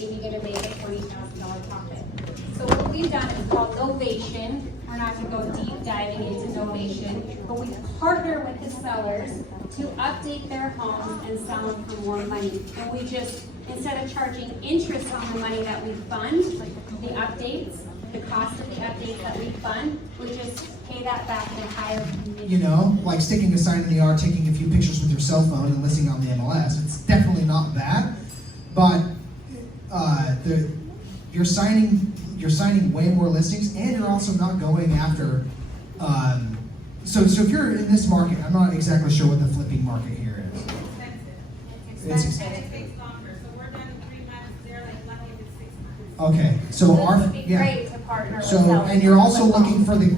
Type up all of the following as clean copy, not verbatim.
maybe gonna make a $20,000 profit. So what we've done is called novation. We're not gonna go deep diving into novation, but we partner with the sellers to update their homes and sell them for more money. And we just, instead of charging interest on the money that we fund, the updates, the cost of the updates that we fund, we just pay that back in a higher commission. You know, like sticking a sign in the yard, taking a few pictures with your cell phone and listing on the MLS. It's definitely not that, but you're signing way more listings, and you're also not going after. So if you're in this market, I'm not exactly sure what the flipping market here is. It's It's expensive. And it takes longer, so we're done in 3 months, they're like lucky if it's 6 months. Okay, so This our would be yeah. great to partner with So sellers. and you're also looking for the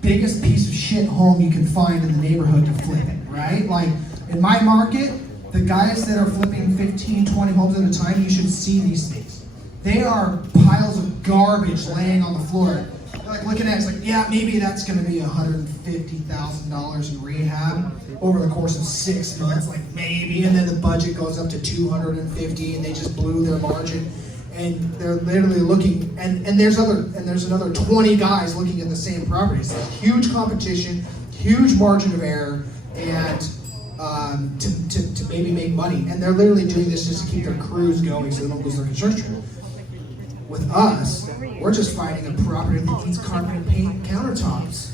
biggest piece of shit home you can find in the neighborhood to flip it, right? Like in my market, the guys that are flipping 15, 20 homes at a time, you should see these things. They are piles of garbage laying on the floor. Like looking at it, it's like, yeah, maybe that's gonna be $150,000 in rehab over the course of 6 months, like maybe, and then the budget goes up to 250 and they just blew their margin. And they're literally looking, and there's another 20 guys looking at the same property. So huge competition, huge margin of error, and to maybe make money. And they're literally doing this just to keep their crews going so they don't lose their construction. With us, we're just finding a property that needs carpet and paint countertops.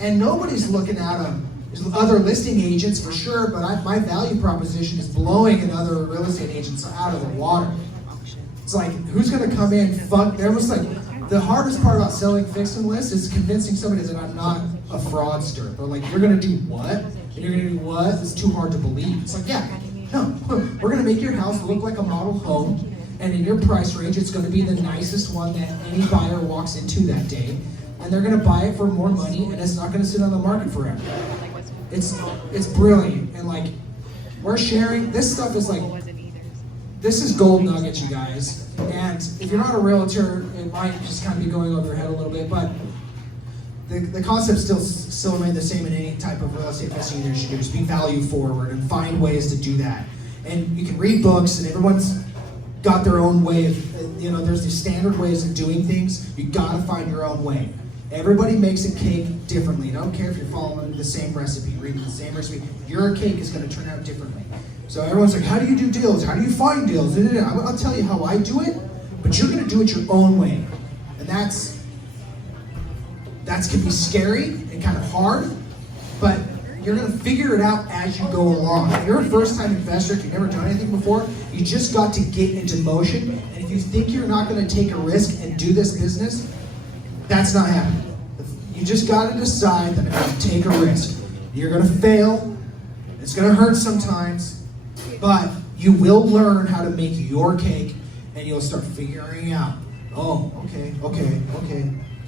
And nobody's looking at them. There's other listing agents for sure, but my value proposition is blowing another real estate agents out of the water. It's like, who's gonna come in, they're almost like, the hardest part about selling fix and list is convincing somebody that I'm not a fraudster. They're like, you're gonna do what? And you're gonna do what? It's too hard to believe. It's like, yeah, no, we're gonna make your house look like a model home, and in your price range, it's gonna be the nicest one that any buyer walks into that day. And they're gonna buy it for more money, and it's not gonna sit on the market forever. It's brilliant, and like, we're sharing, this stuff is like, this is gold nuggets, you guys. And if you're not a realtor, it might just kind of be going over your head a little bit, but the concept still remain the same in any type of real estate investing you should do. Just be value forward and find ways to do that. And you can read books, and everyone's got their own way of, there's these standard ways of doing things. You gotta find your own way. Everybody makes a cake differently. I don't care if you're following the same recipe, reading the same recipe. Your cake is gonna turn out differently. So everyone's like, how do you do deals? How do you find deals? I'll tell you how I do it, but you're gonna do it your own way. And that can be scary and kind of hard, but you're gonna figure it out as you go along. If you're a first-time investor, if you've never done anything before, you just got to get into motion. And if you think you're not gonna take a risk and do this business, that's not happening. You just gotta decide that I'm gonna take a risk. You're gonna fail, it's gonna hurt sometimes, but you will learn how to make your cake, and you'll start figuring out, oh, okay,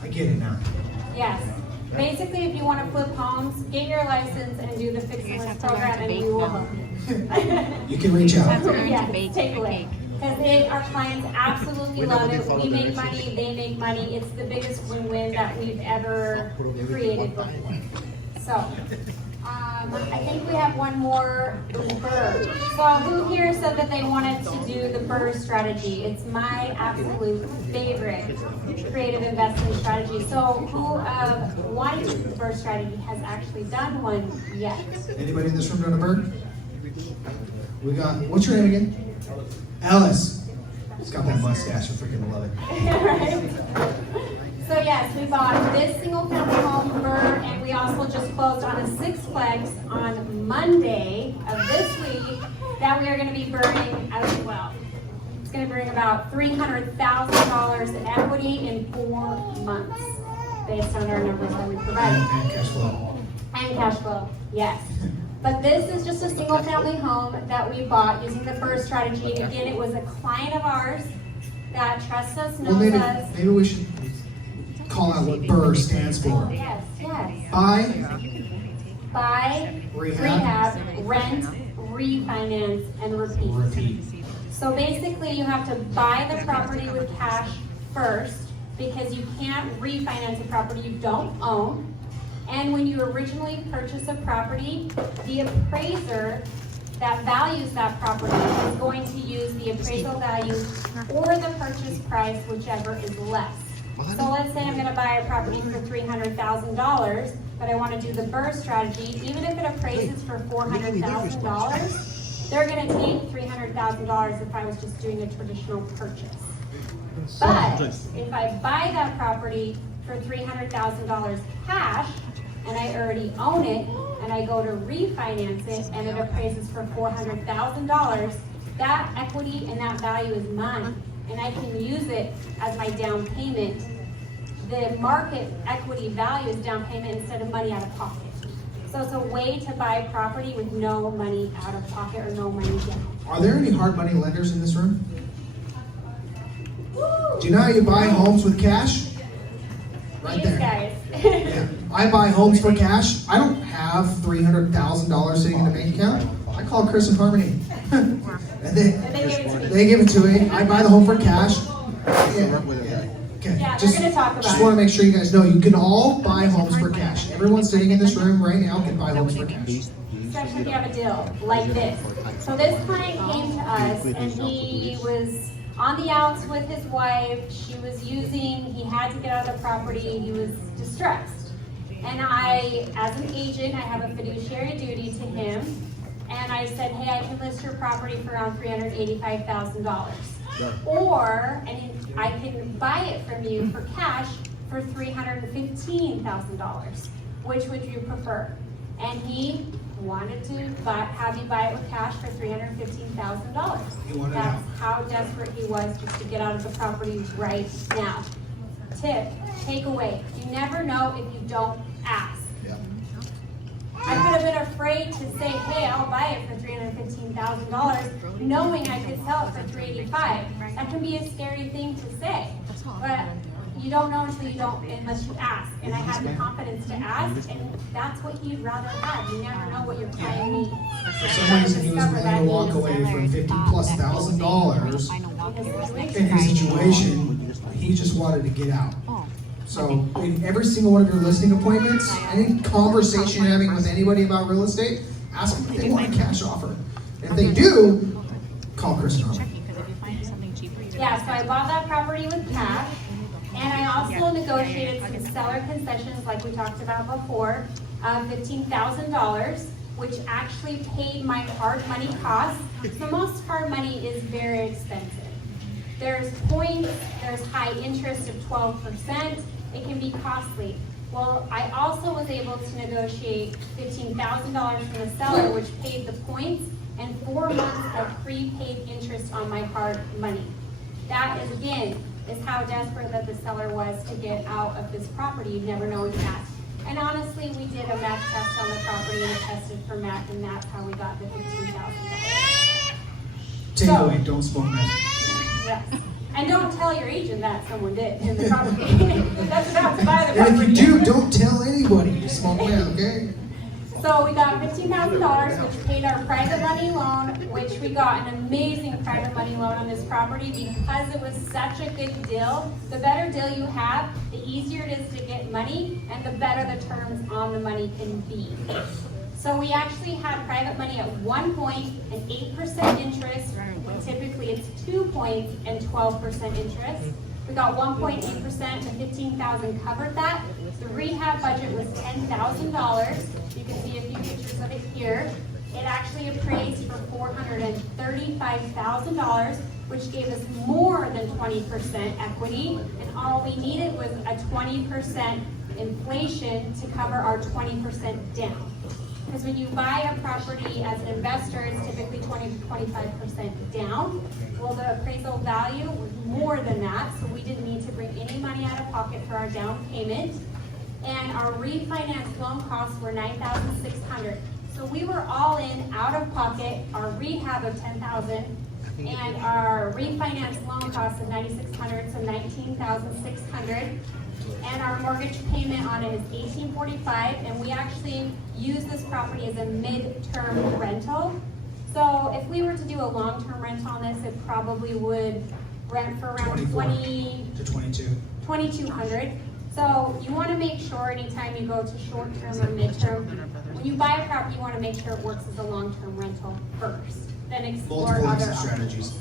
I get it now. Yes. Basically, if you want to flip homes, get your license and do the fix and list program, and we will help you. You can reach out. Yes, take a look. Because our clients absolutely love it. We make money, they make money. It's the biggest win-win that we've ever created before. So, I think we have one more BRRRR. So who here said that they wanted to do the BRRRR strategy? It's my absolute favorite creative investing strategy. So who wanted to do the BRRRR strategy has actually done one yet? Anybody in this room done a bird? We got, what's your name again? Ellis. He's got that mustache, I freaking love it. Right? So yes, we bought this single family home BRRRR, and we also just closed on a sixplex on Monday of this week that we are going to be burning as well. It's going to bring about $300,000 in equity in 4 months, based on our numbers that we provided. And cash flow. And cash flow, yes. But this is just a single family home that we bought using the BRRRR strategy. Again, it was a client of ours that trusts us, knows us. Maybe we should call out what BRRRR stands for. Yes. Buy, rehab, rent, refinance, and repeat. So basically, you have to buy the property with cash first, because you can't refinance a property you don't own. And when you originally purchase a property, the appraiser that values that property is going to use the appraisal value or the purchase price, whichever is less. So let's say I'm gonna buy a property for $300,000, but I wanna do the BRRRR strategy. Even if it appraises for $400,000, they're gonna take $300,000 if I was just doing a traditional purchase. But if I buy that property for $300,000 cash, and I already own it, and I go to refinance it, and it appraises for $400,000, that equity and that value is mine, and I can use it as my down payment. The market equity value is down payment instead of money out of pocket. So it's a way to buy property with no money out of pocket or no money down. Are there any hard money lenders in this room? Do you know how you buy homes with cash? Right These there. guys. Yeah. I buy homes for cash. I don't have $300,000 sitting in a bank account. I call Chris and Harmony. And they give it to me. I buy the home for cash. Yeah. Okay. Yeah, they're gonna talk about just it. want to make sure you guys know you can all buy homes for cash. Everyone sitting in this room right now can buy homes for cash. Especially if you have a deal like this. So this client came to us and he was on the outs with his wife. He had to get out of the property. He was distressed. And I, as an agent, I have a fiduciary duty to him. And I said, hey, I can list your property for around $385,000. Or, and I can buy it from you for cash for $315,000. Which would you prefer? And he wanted to have you buy it with cash for $315,000. That's how desperate he was just to get out of the property right now. Tip, takeaway, you never know if you don't ask. I could have been afraid to say, hey, I'll buy it for $315,000, knowing I could sell it for $385,000. That can be a scary thing to say, but you don't know unless you ask. And I had the confidence to ask, and that's what you'd rather have. You never know what your client needs. For some reason, he was willing to walk away from $50,000+ in his situation. He just wanted to get out. So in every single one of your listing appointments, any conversation you're having with anybody about real estate, ask them if they want a cash offer. If they do, call Chris and Harmony. Yeah, so I bought that property with cash, and I also negotiated some seller concessions like we talked about before, $15,000, which actually paid my hard money costs. So most hard money is very expensive. There's points, there's high interest of 12%, it can be costly. Well, I also was able to negotiate $15,000 from the seller, which paid the points, and 4 months of prepaid interest on my hard money. That is, again, is how desperate that the seller was to get out of this property. You'd never know in that. And honestly, we did a meth test on the property and it tested for meth, and that's how we got the $15,000. Takeaway, don't smoke meth. Yes. And don't tell your agent that someone did in the property. That's about to buy the And property. if you do, don't tell anybody you smoke meth, okay? So we got $15,000, which paid our private money loan, which we got an amazing private money loan on this property because it was such a good deal. The better deal you have, the easier it is to get money, and the better the terms on the money can be. So we actually had private money at 1 point and 8% interest, when typically it's 2 points and 12% interest. We got 1.8% and $15,000 covered that. The rehab budget was $10,000. You can see a few pictures of it here. It actually appraised for $435,000, which gave us more than 20% equity, and all we needed was a 20% inflation to cover our 20% down. Because when you buy a property as an investor, it's typically 20 to 25% down. Well, the appraisal value was more than that, so we didn't need to bring any money out of pocket for our down payment. And our refinance loan costs were $9,600. So we were all in, out of pocket, our rehab of $10,000, and our refinance loan cost of $9,600, so $19,600. And our mortgage payment on it is $1,845, and we actually use this property as a mid-term rental. So if we were to do a long-term rental on this, it probably would rent for around 20 to 22. $2,200. So you want to make sure anytime you go to short-term or mid-term, when when you buy a property, you want to make sure it works as a long-term rental first, then explore Multiple other exit options. strategies.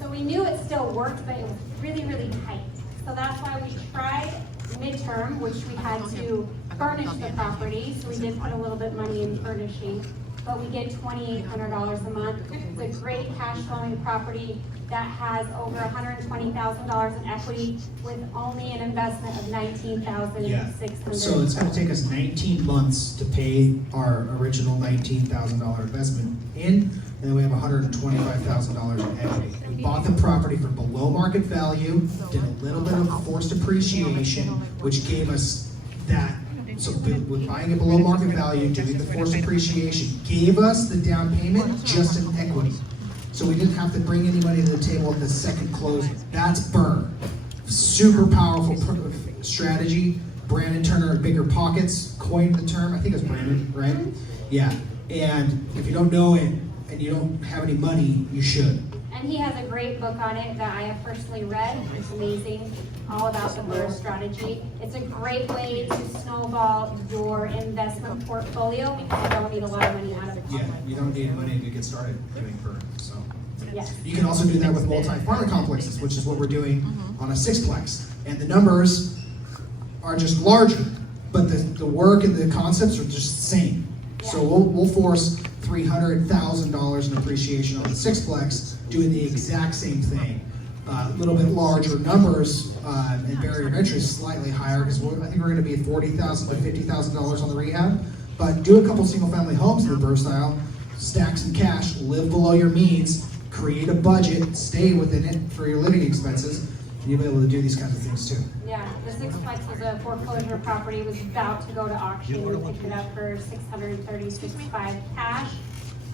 So we knew it still worked, but it was really, really tight. So that's why we tried midterm, which we had to furnish the property. So we did put a little bit money in furnishing, but we get $2,800 a month. It's a great cash flowing property that has over $120,000 in equity with only an investment of $19,600. So it's gonna take us 19 months to pay our original $19,000 investment in, and then we have $125,000 in equity. We bought the property for below market value, did a little bit of forced appreciation, which gave us that. So with buying it below market value, doing the forced appreciation, gave us the down payment just in equity. So we didn't have to bring any money to the table at the second closing. That's burn. Super powerful strategy. Brandon Turner at Bigger Pockets coined the term. I think it's Brandon, right? Yeah. And if you don't know it and you don't have any money, you should. And he has a great book on it that I have personally read. It's amazing, all about the BRRRR strategy. It's a great way to snowball your investment portfolio because you don't need a lot of money out of it. Yeah, you don't need money to get started doing burn. So Yes. you can also do that with multi-apartment complexes, which is what we're doing on a sixplex. And the numbers are just larger, but the work and the concepts are just the same. So we'll force $300,000 in appreciation on the sixplex, doing the exact same thing. A little bit larger numbers, and barrier of entry is slightly higher because I think we're going to be at $40,000 to $50,000 on the rehab. But do a couple single-family homes in the BRRRR style, stack some cash, live below your means, create a budget, stay within it for your living expenses, and you'll be able to do these kinds of things too. Yeah, the sixplex was a foreclosure property, was about to go to auction. We picked it up for $636,500 cash,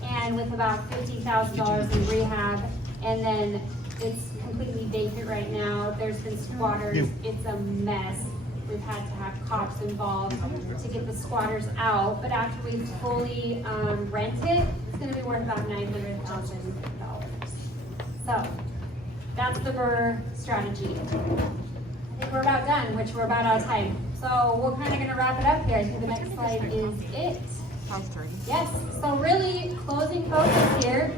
and with about $50,000 in rehab, and then it's completely vacant right now. There's been squatters. It's a mess. We've had to have cops involved to get the squatters out, but after we fully rent it, it's going to be worth about $900,000. So that's the BRRRR strategy. I think we're about done, which we're about out of time. So we're kind of going to wrap it up here. I think the next slide is it. Yes, so really closing focus here,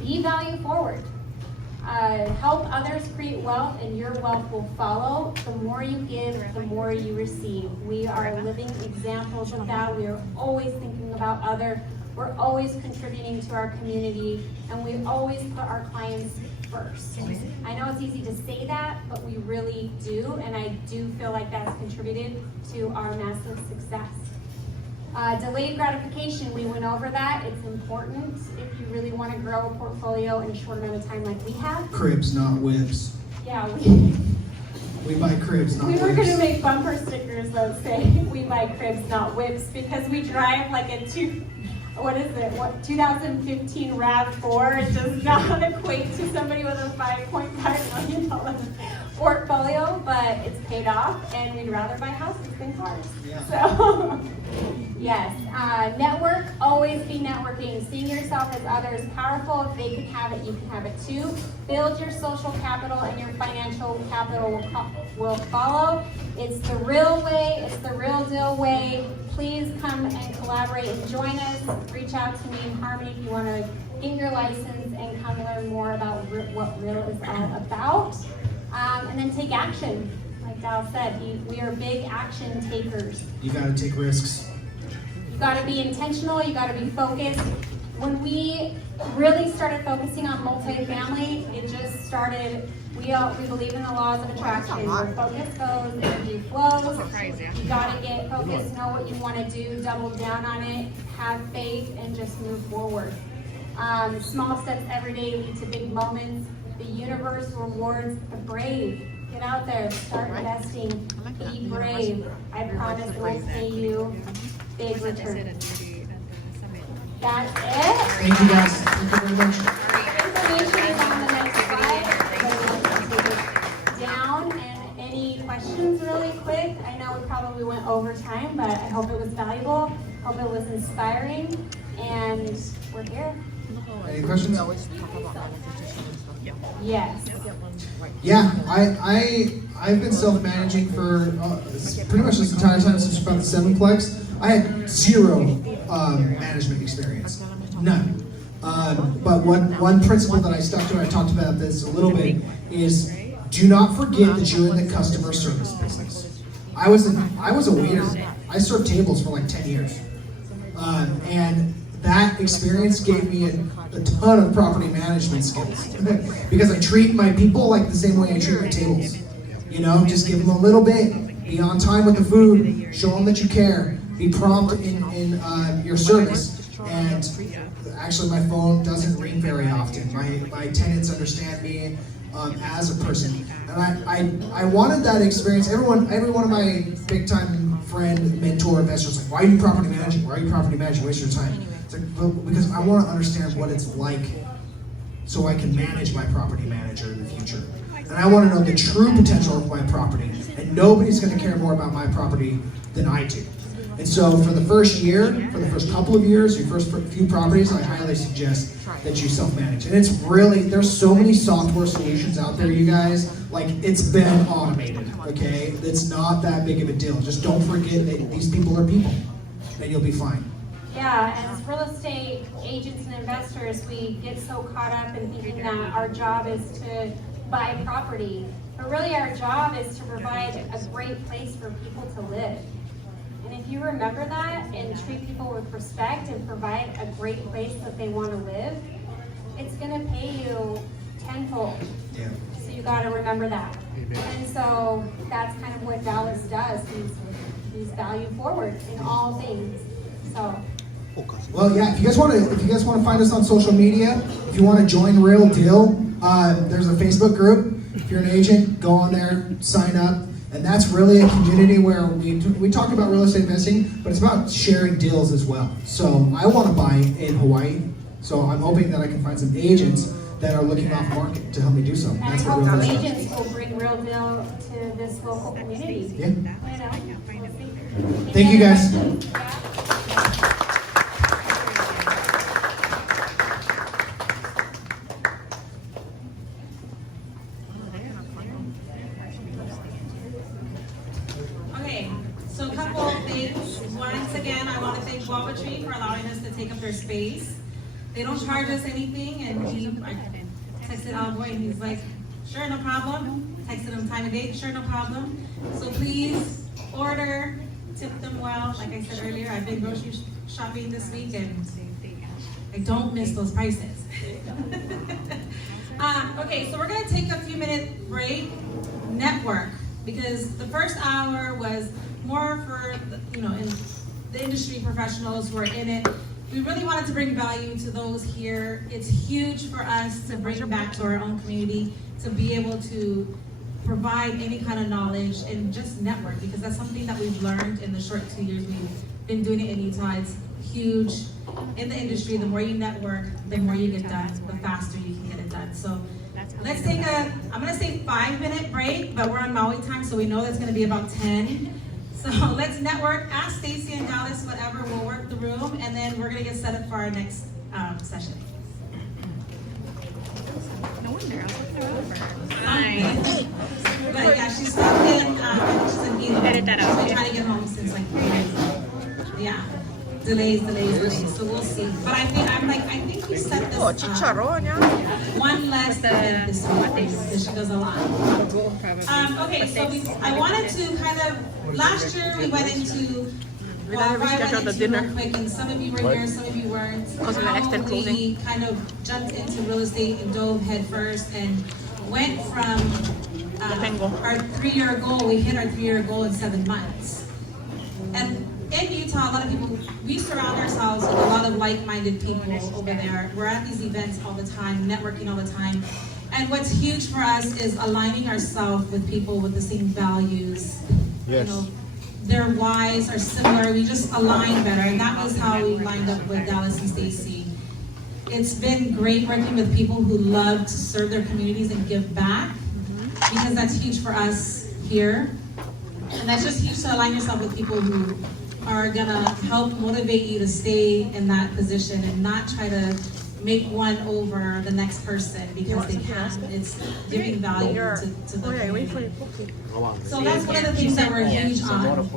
be value forward. Help others create wealth and your wealth will follow. The more you give, the more you receive. We are living examples of that. We are always thinking about others. We're always contributing to our community, and we always put our clients first. I know it's easy to say that, but we really do, and I do feel like that's contributed to our massive success. Delayed gratification, we went over that. It's important if you really want to grow a portfolio in a short amount of time like we have. Cribs, not whips. Yeah, We buy cribs, not we whips. were going to make bumper stickers that say, we buy cribs, not whips, because we drive like a 2015 RAV4. It does not equate to somebody with a $5.5 million portfolio, but it's paid off, and we'd rather buy houses than cars. Yeah. So, yes, network, always be networking. Seeing yourself as others powerful. If they can have it, you can have it too. Build your social capital, and your financial capital will follow. It's the real way. It's the real deal way. Please come and collaborate and join us. Reach out to me in Harmony if you want to get your license and come learn more about what real is all about. And then take action. Like Dal said, we are big action takers. You gotta take risks. You gotta be intentional, you gotta be focused. When we really started focusing on multifamily, it just started, we believe in the laws of attraction. Where focus goes, energy flows. You gotta get focused, know what you wanna do, double down on it, have faith, and just move forward. Small steps every day lead to big moments. The universe rewards the brave. Get out there, start investing, be brave. I promise it will pay you big returns. That's it. Thank you guys. Thank you very much. Information is on the next slide. Take it down. And any questions really quick? I know we probably went over time, but I hope it was valuable. Hope it was inspiring. And we're here. Any questions? Yes. Yeah, I've been self-managing for pretty much this entire time since about the sevenplex. I had zero management experience, none. But one principle that I stuck to, and I talked about this a little bit, is do not forget that you're in the customer service business. I was a waiter. I served tables for like 10 years. And that experience gave me a ton of property management skills because I treat my people like the same way I treat my tables. You know, just give them a little bit, be on time with the food, show them that you care, be prompt in your service. And actually, my phone doesn't ring very often. My tenants understand me as a person, and I wanted that experience. Every one of my big time friend, mentor, investors like, why are you property managing? Why are you property managing? Waste your time. It's like, well, because I want to understand what it's like, so I can manage my property manager in the future. And I want to know the true potential of my property, and nobody's going to care more about my property than I do. And so for the first year, for the first couple of years, your first few properties, I highly suggest that you self-manage. And it's really, there's so many software solutions out there, you guys, like it's been automated, okay? It's not that big of a deal. Just don't forget that these people are people, and you'll be fine. Yeah, as real estate agents and investors, we get so caught up in thinking that our job is to buy property. But really our job is to provide a great place for people to live. And if you remember that and treat people with respect and provide a great place that they want to live, it's going to pay you tenfold. Yeah. So you got to remember that. And so that's kind of what Dallas does. He's value forward in all things. So. Well, yeah. If you guys want to find us on social media, if you want to join Real Deal, there's a Facebook group. If you're an agent, go on there, sign up. And that's really a community where we talk about real estate investing, but it's about sharing deals as well. So I want to buy in Hawaii, so I'm hoping that I can find some agents that are looking off market to help me do so. And That's I what hope Real the Deal does. agents will bring Real Deal to this local community. Yeah. You know, we'll see. Thank you, guys. Yeah. Okay, so a couple of things. Once again, I want to thank Guava for allowing us to take up their space. They don't charge us anything, and I texted Alboy and he's like, sure, no problem. Texted him time and date, sure, no problem. So please order, tip them well. Like I said earlier, I've been grocery shopping this week and I don't miss those prices. Okay, so we're gonna take a few minute break, network, because the first hour was more for in the industry professionals who are in it. We really wanted to bring value to those here. It's huge for us to bring back to our own community, to be able to provide any kind of knowledge and just network, because that's something that we've learned in the short 2 years we've been doing it in Utah. It's huge in the industry. The more you network, the more you get done, the faster you can get it done. So let's take I'm gonna say 5-minute break, but we're on Maui time, so we know that's gonna be about 10. So let's network, ask Stacy and Dallas, whatever, we'll work the room, and then we're gonna get set up for our next session. No wonder, I was looking her over. But yeah, she's stuck in, she's in Meetup. Edit that out, She's been okay. trying to get home since like 3 days. Yeah, delays, so we'll see. But I think we set this one less event this week, because she does a lot. Okay, so I wanted to kind of, last year we went into, well, I went into real quick, and some of you were here, some of you weren't. How we kind of jumped into real estate and dove head first and went from our 3-year goal. We hit our 3-year goal in 7 months. And in Utah, a lot of people, we surround ourselves with a lot of like-minded people over there. We're at these events all the time, networking all the time. And what's huge for us is aligning ourselves with people with the same values. Yes. You know, their whys are similar. We just align better. And that was how we lined up with Dallas and Stacy. It's been great working with people who love to serve their communities and give back, because that's huge for us here. And that's just huge to align yourself with people who are gonna help motivate you to stay in that position and not try to make one over the next person because they can. It's giving value to the community. So that's one of the things that we're huge on.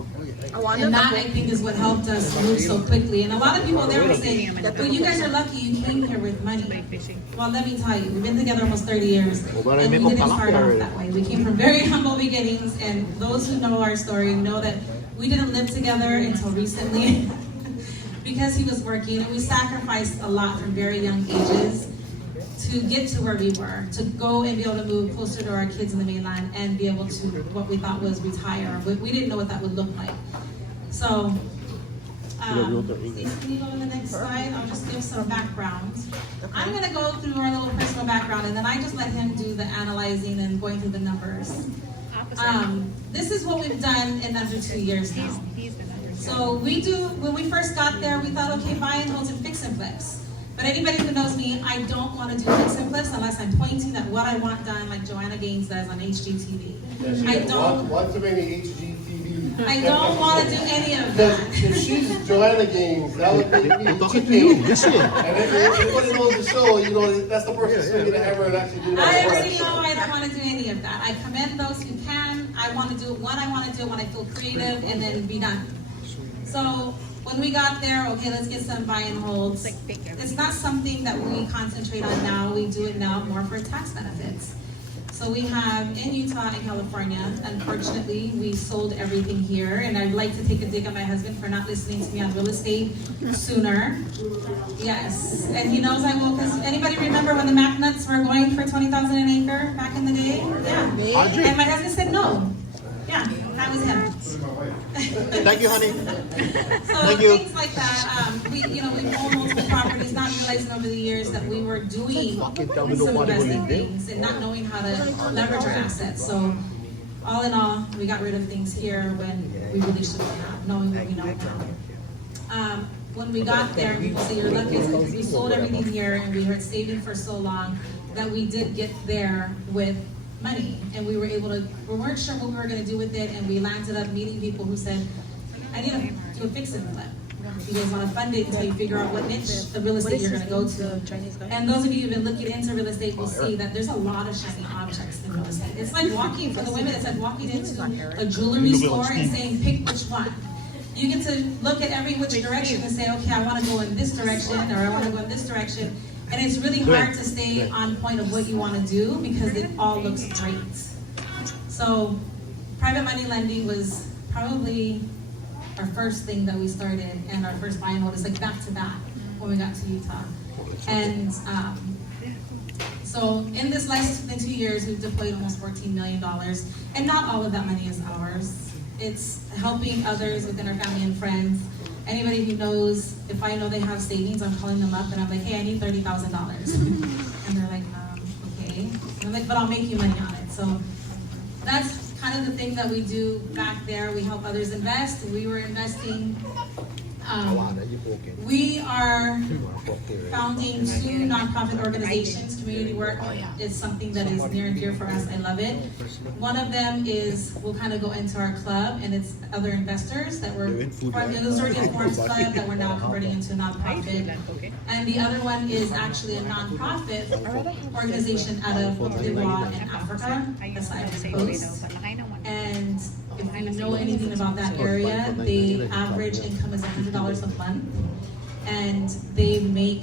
And that, I think, is what helped us move so quickly. And a lot of people there will say, well, you guys are lucky you came here with money. Well, let me tell you, we've been together almost 30 years, and we didn't start off that way. We came from very humble beginnings, and those who know our story know that we didn't live together until recently because he was working, and we sacrificed a lot from very young ages to get to where we were, to go and be able to move closer to our kids in the mainland and be able to, what we thought was retire, but we didn't know what that would look like. So, Stacey, can you go to the next slide? I'll just give some background. I'm gonna go through our little personal background, and then I just let him do the analyzing and going through the numbers. This is what we've done in under 2 years now. So when we first got there, we thought, okay, buy and holds and fix and flips. But anybody who knows me, I don't want to do fix and flips unless I'm pointing at what I want done, like Joanna Gaines does on HGTV. I don't. One too many HGTV. I don't want to do any of that. If she's Joanna Gaines, that would make me talking to you. And if everybody knows the show, you know that's the person swinging the hammer and actually doing all the I work. already know I don't want to do any of that. I commend those who can. I want to do it when I want to do it, when I feel creative, and then be done. So when we got there, okay, let's get some buy and holds. It's not something that we concentrate on now. We do it now more for tax benefits. So we have in Utah and California, unfortunately, we sold everything here. And I'd like to take a dig at my husband for not listening to me on real estate sooner. Yes, and he knows I will, because anybody remember when the Mac nuts were going for $20,000 an acre back in the day? Yeah, and my husband said no. Yeah, that was him. Thank you, honey. So things like that, we own multiple properties, not realizing over the years that we were doing some investing things and not knowing how to leverage our assets. So all in all, we got rid of things here when we really shouldn't have, knowing what we know now. When we got there, people say you're lucky because we sold everything here and we were saving for so long that we did get there with money, and we weren't sure what we were going to do with it, and we landed up meeting people who said, I need to do a fix and flip. You guys want to fund it until you figure out what niche of real estate you're going to go to. And those of you who've been looking into real estate will see that there's a lot of shiny objects in real estate. It's like walking, for the women, it's like walking into a jewelry store and saying, pick which one. You get to look at every which direction and say, okay, I want to go in this direction, or I want to go in this direction. And it's really hard to stay on point of what you want to do because it all looks great. So private money lending was probably our first thing that we started, and our first buy and hold is like back to back when we got to Utah. And so in this last 2 years, we've deployed almost $14 million, and not all of that money is ours. It's helping others within our family and friends. Anybody who knows, if I know they have savings, I'm calling them up and I'm like, hey, I need $30,000. And they're like, okay. And I'm like, but I'll make you money on it. So that's kind of the thing that we do back there. We help others invest. We were investing. We are founding 2 nonprofit organizations. Community work is something that is near and dear for us. I love it. One of them is, we'll kind of go into our club, and it's other investors that were, it was already a Forbes club that we're now converting into a nonprofit. And the other one is actually a nonprofit organization out of Cote d'Ivoire in Africa, the Ivory Coast. And if you know anything about that area, the average income is $100 a month, and they make,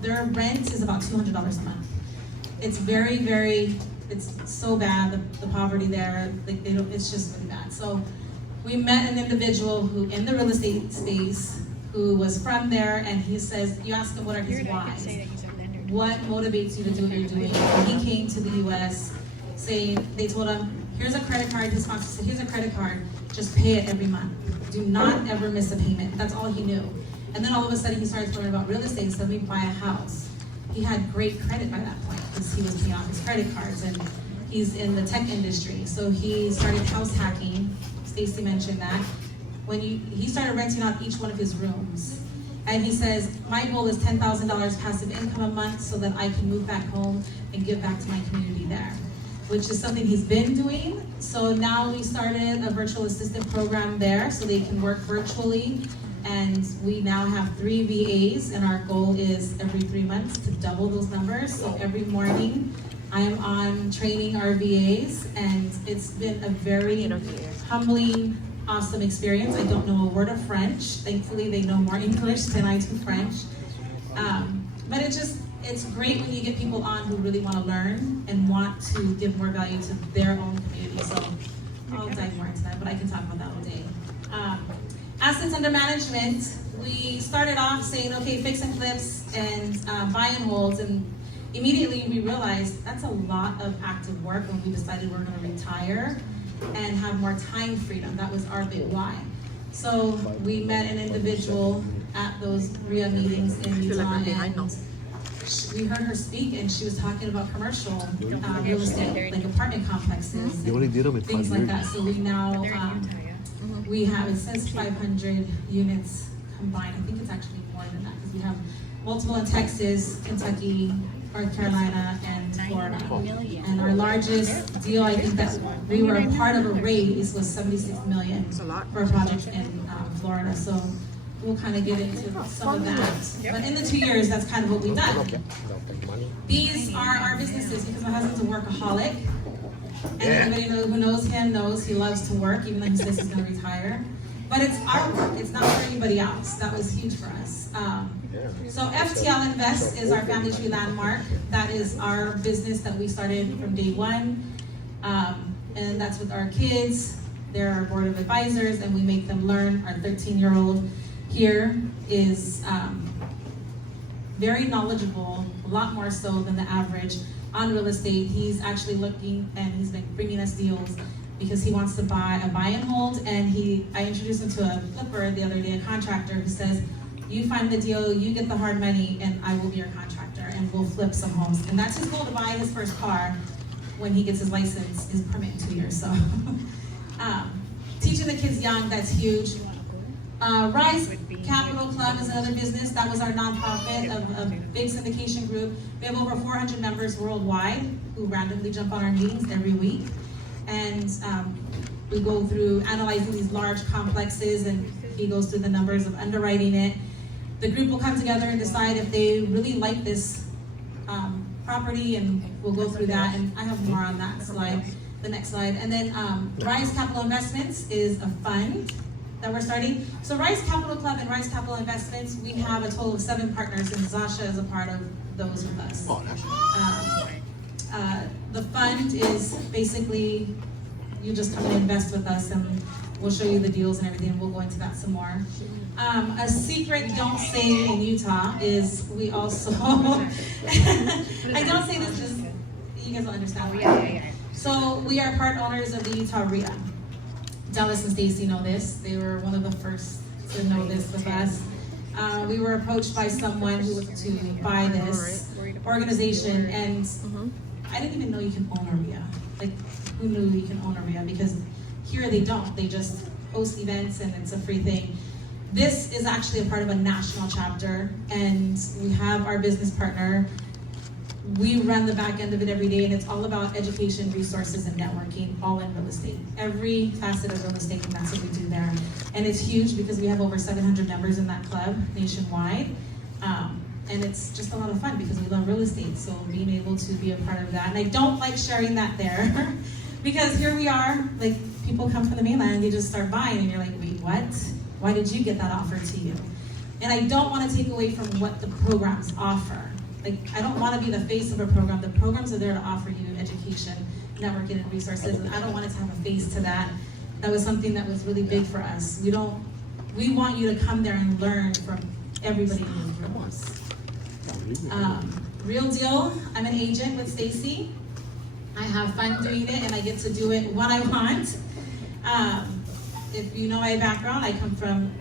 their rent is about $200 a month. It's very, very, it's so bad, the poverty there, like it's just really bad. So we met an individual who, in the real estate space, who was from there, and he says, you ask him what are his whys, what motivates you to do what you're doing. And he came to the US saying, they told him, here's a credit card, his sponsor said, here's a credit card, just pay it every month. Do not ever miss a payment. That's all he knew. And then all of a sudden he started learning about real estate and said, let me buy a house. He had great credit by that point because he was paying off his credit cards, and he's in the tech industry. So he started house hacking. Stacey mentioned that. When he started renting out each one of his rooms. And he says, my goal is $10,000 passive income a month so that I can move back home and give back to my community there, which is something he's been doing. So now we started a virtual assistant program there so they can work virtually And we now have 3 VAs, and our goal is every 3 months to double those numbers. So every morning, I am on training our VAs, and it's been a very humbling, awesome experience. I don't know a word of French. Thankfully, they know more English than I do French. But it's great when you get people on who really want to learn and want to give more value to their own community. So I'll dive more into that, but I can talk about that all day. Assets under management, we started off saying, okay, fix and flips and buy and holds, and immediately we realized that's a lot of active work when we decided we're going to retire and have more time freedom. That was our big why. So we met an individual at those RIA meetings in Utah, and we heard her speak, and she was talking about commercial real estate, like apartment complexes, and things like that. So we now, we have, it says 500 units combined. I think it's actually more than that, because we have multiple in Texas, Kentucky, North Carolina, and Florida. And our largest deal, I think that we were a part of a raise, was $76 million for a project in Florida. So we'll kind of get into some of that. But in the 2 years, that's kind of what we've done. These are our businesses, because my husband's a workaholic. And anybody who knows him knows he loves to work, even though he says he's going to retire. But it's our work. It's not for anybody else. That was huge for us. So FTL Invest is our family tree landmark. That is our business that we started from day one. And that's with our kids. They're our board of advisors, and we make them learn. Our 13-year-old here is very knowledgeable, a lot more so than the average on real estate. He's actually looking, and he's been bringing us deals because he wants to buy a buy and hold. And I introduced him to a flipper the other day, a contractor who says, you find the deal, you get the hard money, and I will be your contractor, and we'll flip some homes. And that's his goal, to buy his first car when he gets his license, his permit in 2 years. So teaching the kids young, that's huge. Rise Capital Club is another business. That was our nonprofit of a big syndication group. We have over 400 members worldwide who randomly jump on our meetings every week. And we go through analyzing these large complexes, and he goes through the numbers of underwriting it. The group will come together and decide if they really like this property, and we'll go through that. And I have more on that slide, the next slide. And then Rise Capital Investments is a fund that we're starting. So Rise Capital Club and Rise Capital Investments, we have a total of 7 partners, and Zasha is a part of those with us. The fund is basically, you just come and invest with us, and we'll show you the deals and everything. We'll go into that some more. A secret don't say in Utah is we also, I don't say this just, you guys will understand why. So we are part owners of the Utah RIA. Dallas and Stacy know this. They were one of the first to know this with us. We were approached by someone who was to buy this organization, and I didn't even know you can own a RIA. Like, who knew you can own a RIA? Because here they don't. They just host events, and it's a free thing. This is actually a part of a national chapter, and we have our business partner. We run the back end of it every day, and it's all about education, resources, and networking, all in real estate. Every facet of real estate, and that's what we do there. And it's huge because we have over 700 members in that club nationwide. And it's just a lot of fun because we love real estate, so being able to be a part of that. And I don't like sharing that there because here we are, like, people come from the mainland and they just start buying, and you're like, wait, what? Why did you get that offer to you? And I don't want to take away from what the programs offer. Like, I don't want to be the face of a program. The programs are there to offer you education, networking, and resources, and I don't want it to have a face to that. That was something that was really big for us. We want you to come there and learn from everybody in those rooms. Real deal, I'm an agent with Stacy. I have fun doing it, and I get to do it when I want. If you know my background, I come from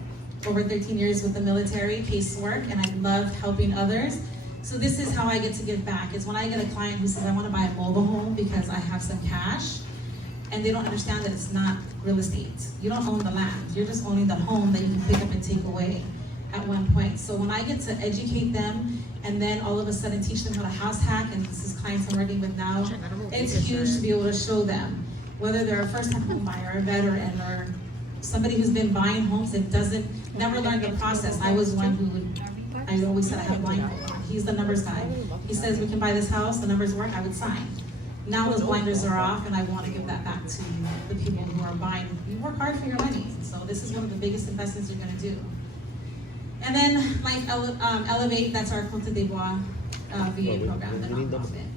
over 13 years with the military, case work, and I love helping others. So this is how I get to give back, is when I get a client who says, I want to buy a mobile home because I have some cash, and they don't understand that it's not real estate. You don't own the land. You're just owning the home that you can pick up and take away at one point. So when I get to educate them, and then all of a sudden teach them how to house hack, and this is clients I'm working with now, it's huge to be able to show them, whether they're a first-time home buyer, a veteran, or somebody who's been buying homes that never learned the process. I was one who I always said I had a blindfold on. He's the numbers guy. He says we can buy this house, the numbers work, I would sign. Now those blinders are off, and I want to give that back to the people who are buying. You work hard for your money, so this is one of the biggest investments you're going to do. And then, like Elevate, that's our Cote d'Ivoire VA program, the nonprofit.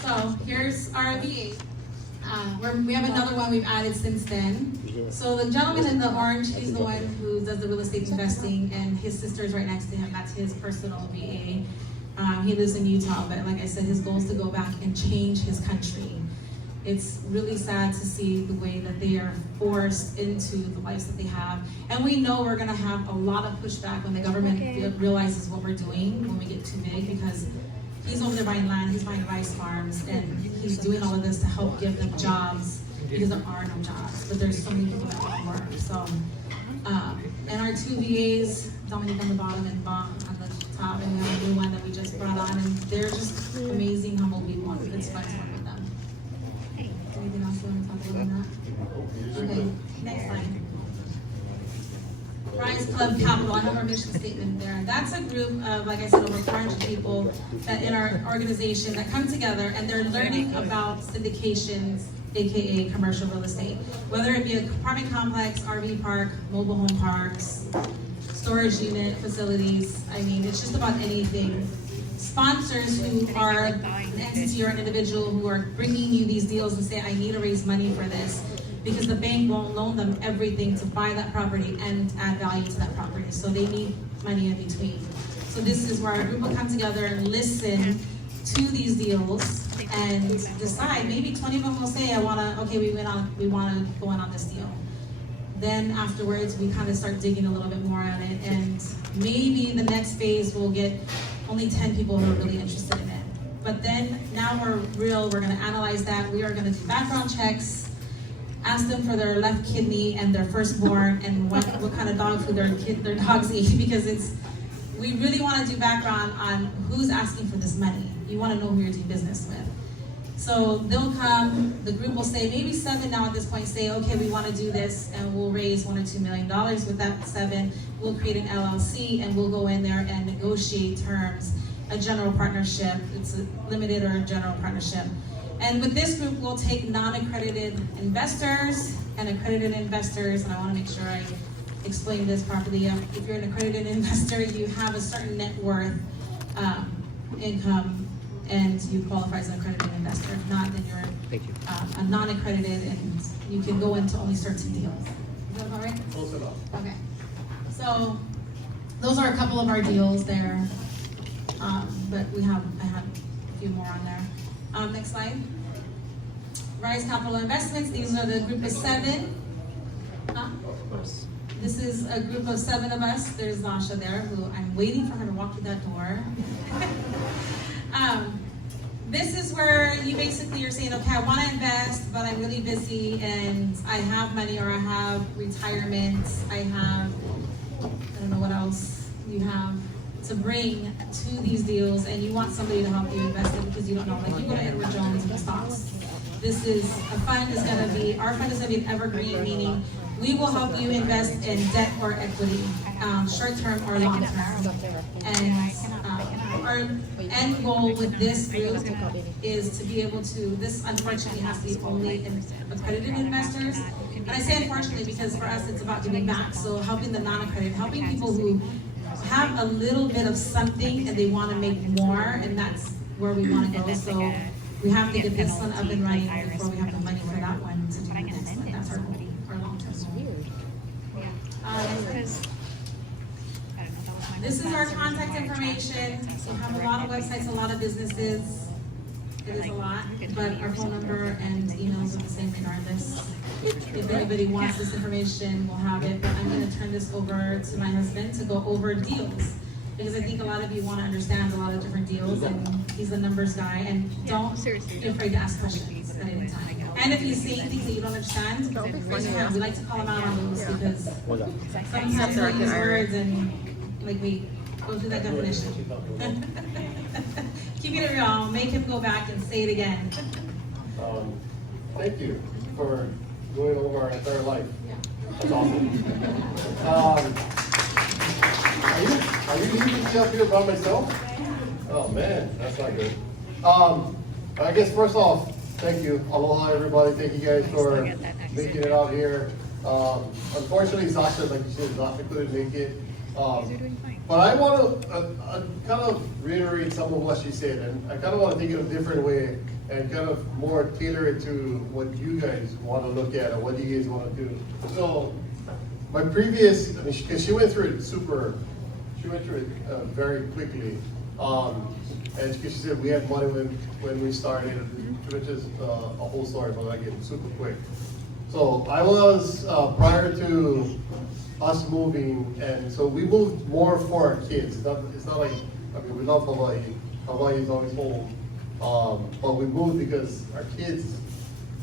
So here's our VA. We have another one we've added since then. So the gentleman in the orange, he's the one who does the real estate investing, and his sister's right next to him. That's his personal VA. He lives in Utah, but like I said, his goal is to go back and change his country. It's really sad to see the way that they are forced into the lives that they have. And we know we're gonna have a lot of pushback when the government realizes what we're doing when we get too big, because he's over there buying land, he's buying rice farms, and he's doing all of this to help give them jobs, because there are no jobs, but there's so many people that want work. So, and our two VAs, Dominic on the bottom and Bob on the top, and we have a new one that we just brought on, and they're just amazing, humble people. It's fun to work with them. Anything else you want to talk about on that? Okay, next slide. Rise Club Capital, I have our mission statement there. That's a group of, like I said, over 400 people that in our organization that come together, and they're learning about syndications, AKA commercial real estate. Whether it be an apartment complex, RV park, mobile home parks, storage unit facilities, I mean, it's just about anything. Sponsors who are an entity or an individual who are bringing you these deals and say, I need to raise money for this, because the bank won't loan them everything to buy that property and add value to that property. So they need money in between. So this is where our group will come together and listen to these deals and decide. Maybe 20 of them will say, we want to go in on this deal. Then afterwards, we kind of start digging a little bit more at it, and maybe the next phase will get only 10 people who are really interested in it. But then now we're going to analyze that. We are going to do background checks, ask them for their left kidney and their firstborn, and what kind of dog food their dogs eat, because we really want to do background on who's asking for this money. You want to know who you're doing business with. So they'll come, the group will say, maybe 7 now at this point, say, okay, we want to do this, and we'll raise $1 or $2 million with that 7. We'll create an LLC, and we'll go in there and negotiate terms, a general partnership. It's a limited or a general partnership. And with this group, we'll take non-accredited investors and accredited investors, and I want to make sure I explain this properly. If you're an accredited investor, you have a certain net worth, income, and you qualify as an accredited investor. If not, then you're a non-accredited, and you can go into only certain deals. Is that about right? Close enough. Okay. So those are a couple of our deals there, but I have a few more on there. Next slide. Rise Capital Investments. These are the group of 7. This is a group of 7 of us. There's Nasha there, who I'm waiting for her to walk through that door. This is where you basically are saying, okay, I want to invest, but I'm really busy and I have money, or I have retirement, I don't know what else you have to bring to these deals, and you want somebody to help you invest it because you don't know. Like, you go to Edward Jones and stocks. This is, our fund is going to be an evergreen, meaning we will help you invest in debt or equity, short-term or long-term. And our end goal with this group is to be able to, this unfortunately has to be only accredited investors. And I say unfortunately because for us it's about giving back. So helping the non-accredited, helping people who have a little bit of something and they want to make more, and that's where we want to go. So we have to get this one up and running before we have the money for that one to do the next one. That's our goal, our long-term goal. This is our contact information. We have a lot of websites, a lot of businesses. It is a lot, but our phone number and emails are the same regardless. If anybody wants this information, we'll have it, but I'm going to turn this over to my husband to go over deals. Because I think a lot of you want to understand a lot of different deals, and he's the numbers guy, and don't be afraid to ask questions at any time. And if you see things that you don't understand, raise your hand. We like to call them out on those, because sometimes we use words and like we go through that definition. Keep it real, make him go back and say it again. Thank you for going over our entire life. That's awesome. Are you leaving me up here by myself? Oh man, that's not good. I guess first off, thank you. Aloha everybody. Thank you guys for making it out here. Unfortunately, Sasha, like you said, Sasha couldn't make it. But I want to kind of reiterate some of what she said, and I kind of want to take it a different way and kind of more tailor it to what you guys want to look at or what you guys want to do. So my previous, I mean, because she went through it very quickly. And she said we had money when we started, which is a whole story, but I get super quick. So I was, prior to us moving, and so we moved more for our kids. It's not like, I mean, we love Hawaii. Hawaii is always home. But we moved because our kids,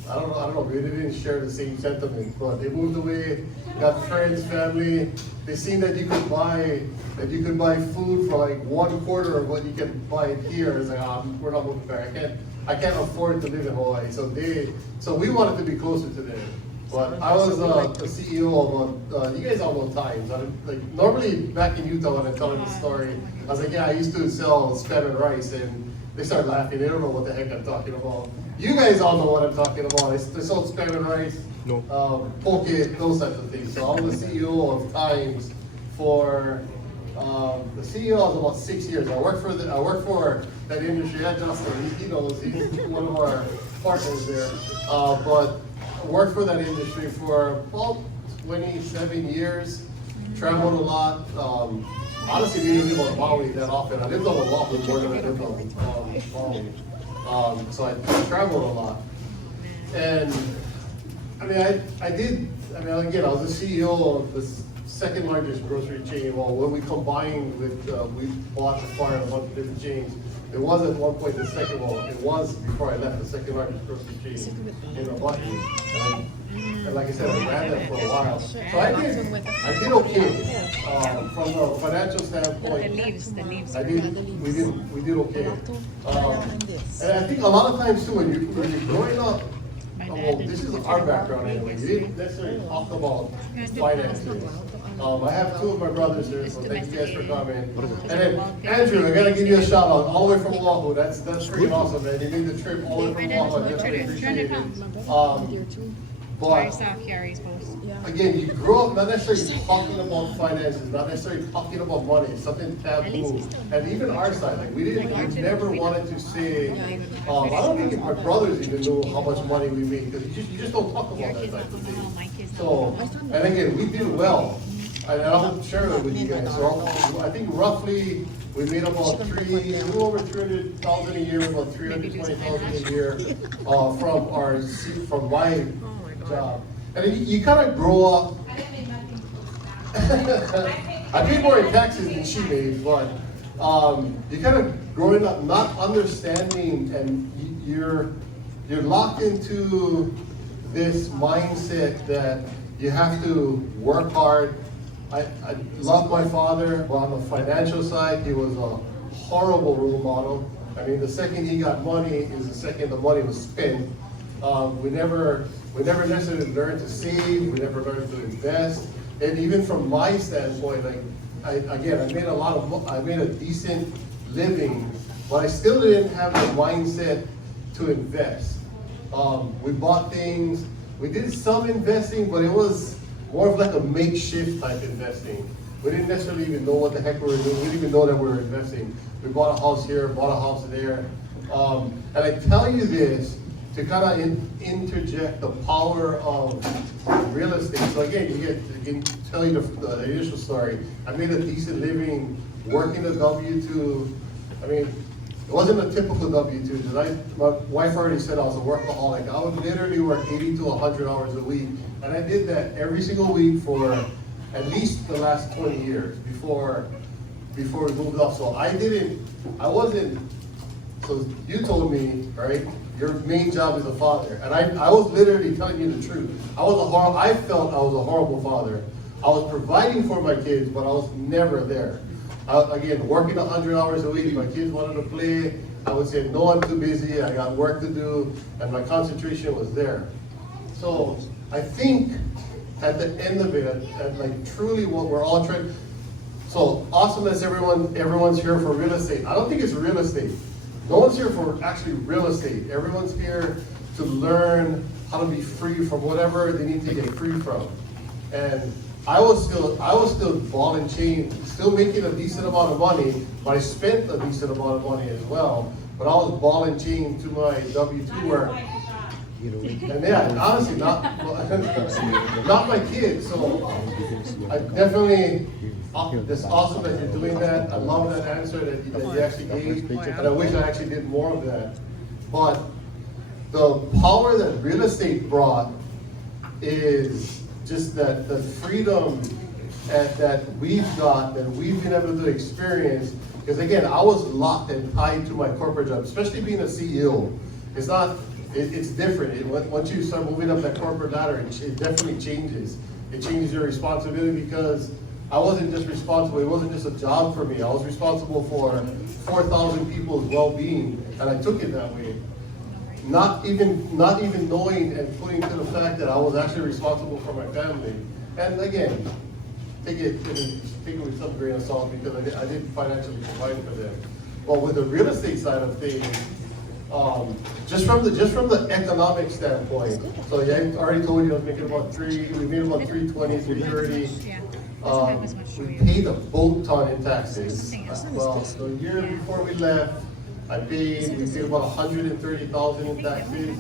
I don't know, we didn't share the same sentiment, but they moved away, got friends, family. They seen that you could buy food for like 1/4 of what you can buy here. It's like, we're not moving back. I can't afford to live in Hawaii. So we wanted to be closer to them. But I was the CEO of, you guys all know Times. Normally back in Utah when I'm telling the story, I was like, yeah, I used to sell spam and rice, and they started laughing. They don't know what the heck I'm talking about. You guys all know what I'm talking about. I sold spam and rice, poke, those types of things. So I was the CEO of Times for, the CEO was about 6 years. I worked for that industry. Yeah, Justin, he knows, he's one of our partners there. But I worked for that industry for about 27 years, traveled a lot. Honestly, we didn't live on Maui that often. I lived on Oahu more than I lived on Maui. So I traveled a lot. And I mean, again, I was the CEO of the second largest grocery chain. Well, when we combined with, we bought the fire of a bunch of different chains. It was at one point the second, well, it was before I left, the second largest grocery chain in Hawaii. And like I said, I ran that for a while. So I did okay. From a financial standpoint, we did okay. And I think a lot of times too, when you're growing up, well, this is our background anyway. We didn't necessarily talk about finances. I have two of my brothers here, so thank you guys for coming. And then Andrew, I gotta give you a shout out all the way from Oahu. That's freaking awesome, man. You made the trip all the way from Oahu. I definitely appreciate it. But again, you grow up not necessarily talking about finances, not necessarily talking about money, something taboo. And even our side, like we never wanted to say, I don't think my brothers even knew how much money we made, because you just don't talk about that type of thing. So, and again, we did well. And I'll share it with you guys. So I think roughly we made about a little over 300,000 a year, about 320,000 a year from my job. And you kind of grow up. I paid more in taxes than she made, but you kind of growing up not understanding, and you're locked into this mindset that you have to work hard. I love my father, but on the financial side, he was a horrible role model. I mean, the second he got money is the second the money was spent. We never necessarily learned to save. We never learned to invest. And even from my standpoint, like I made a decent living, but I still didn't have the mindset to invest. We bought things. We did some investing, but it was more of like a makeshift type investing. We didn't necessarily even know what the heck we were doing. We didn't even know that we were investing. We bought a house here, bought a house there. And I tell you this to kind of interject the power of real estate. So again, I can tell you the initial story. I made a decent living working a W-2. I mean, it wasn't a typical W-2. My wife already said I was a workaholic. I would literally work 80 to 100 hours a week. And I did that every single week for at least the last 20 years before we moved up. So so you told me, right, your main job is a father. And I was literally telling you the truth. I felt I was a horrible father. I was providing for my kids, but I was never there. Again, working 100 hours a week, my kids wanted to play. I would say, no, I'm too busy, I got work to do, and my concentration was there. So I think at the end of it, at like truly what we're all trying, so awesome as everyone's here for real estate. I don't think it's real estate. No one's here for actually real estate. Everyone's here to learn how to be free from whatever they need to get free from. And I was still ball and chain, still making a decent amount of money, but I spent a decent amount of money as well. But I was ball and chain to my W-2 work. And yeah, honestly, not my kids. So I definitely, it's awesome that you're doing that. I love that answer that you actually gave, and I wish I actually did more of that. But the power that real estate brought is just that the freedom that we've got, that we've been able to experience. Because again, I was locked and tied to my corporate job, especially being a CEO. It's not. It's different. Once you start moving up that corporate ladder, it definitely changes. It changes your responsibility because I wasn't just responsible. It wasn't just a job for me. I was responsible for 4,000 people's well-being, and I took it that way. Not even knowing and putting to the fact that I was actually responsible for my family. And again, take it with some grain of salt because I did financially provide for them. But with the real estate side of things. Just from the economic standpoint, so yeah, I already told you I was making about we made about 320, 330. We paid a boat ton in taxes. Well, the year before we left, we paid about 130,000 in taxes,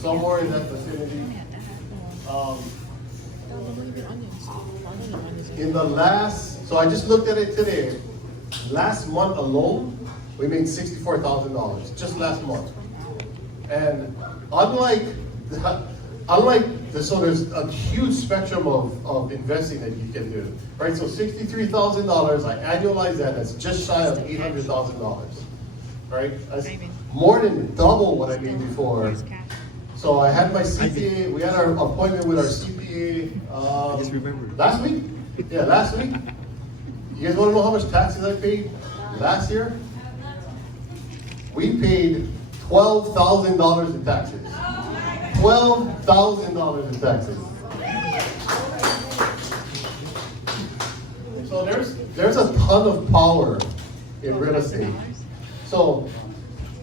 somewhere in that vicinity. So I just looked at it today. Last month alone, we made $64,000 just last month. And so there's a huge spectrum of investing that you can do, right? So $63,000, I annualize that, that's just shy of $800,000, right? That's more than double what I made before. So I had my CPA, we had our appointment with our CPA last week? Yeah, last week. You guys wanna know how much taxes I paid last year? We paid $12,000 in taxes. $12,000 in taxes. So there's a ton of power in real estate. So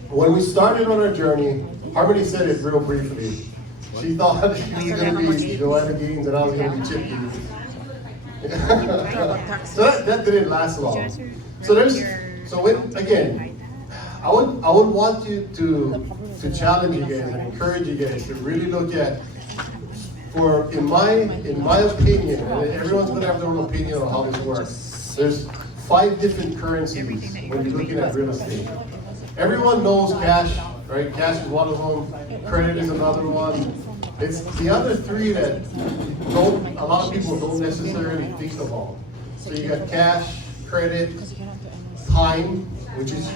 when we started on our journey, Harmony said it real briefly. She thought she was going to be Joanna Gaines and I was going to be Chip Gaines. So that didn't last long. Again, I would want you to challenge you guys and encourage you guys to really look at, in my opinion, and everyone's gonna have their own opinion on how this works. There's 5 different currencies when you're looking at real estate. Everyone knows cash, right? Cash is one of them. Credit is another one. It's the other 3 that a lot of people don't necessarily think about. So you got cash, credit, time, which is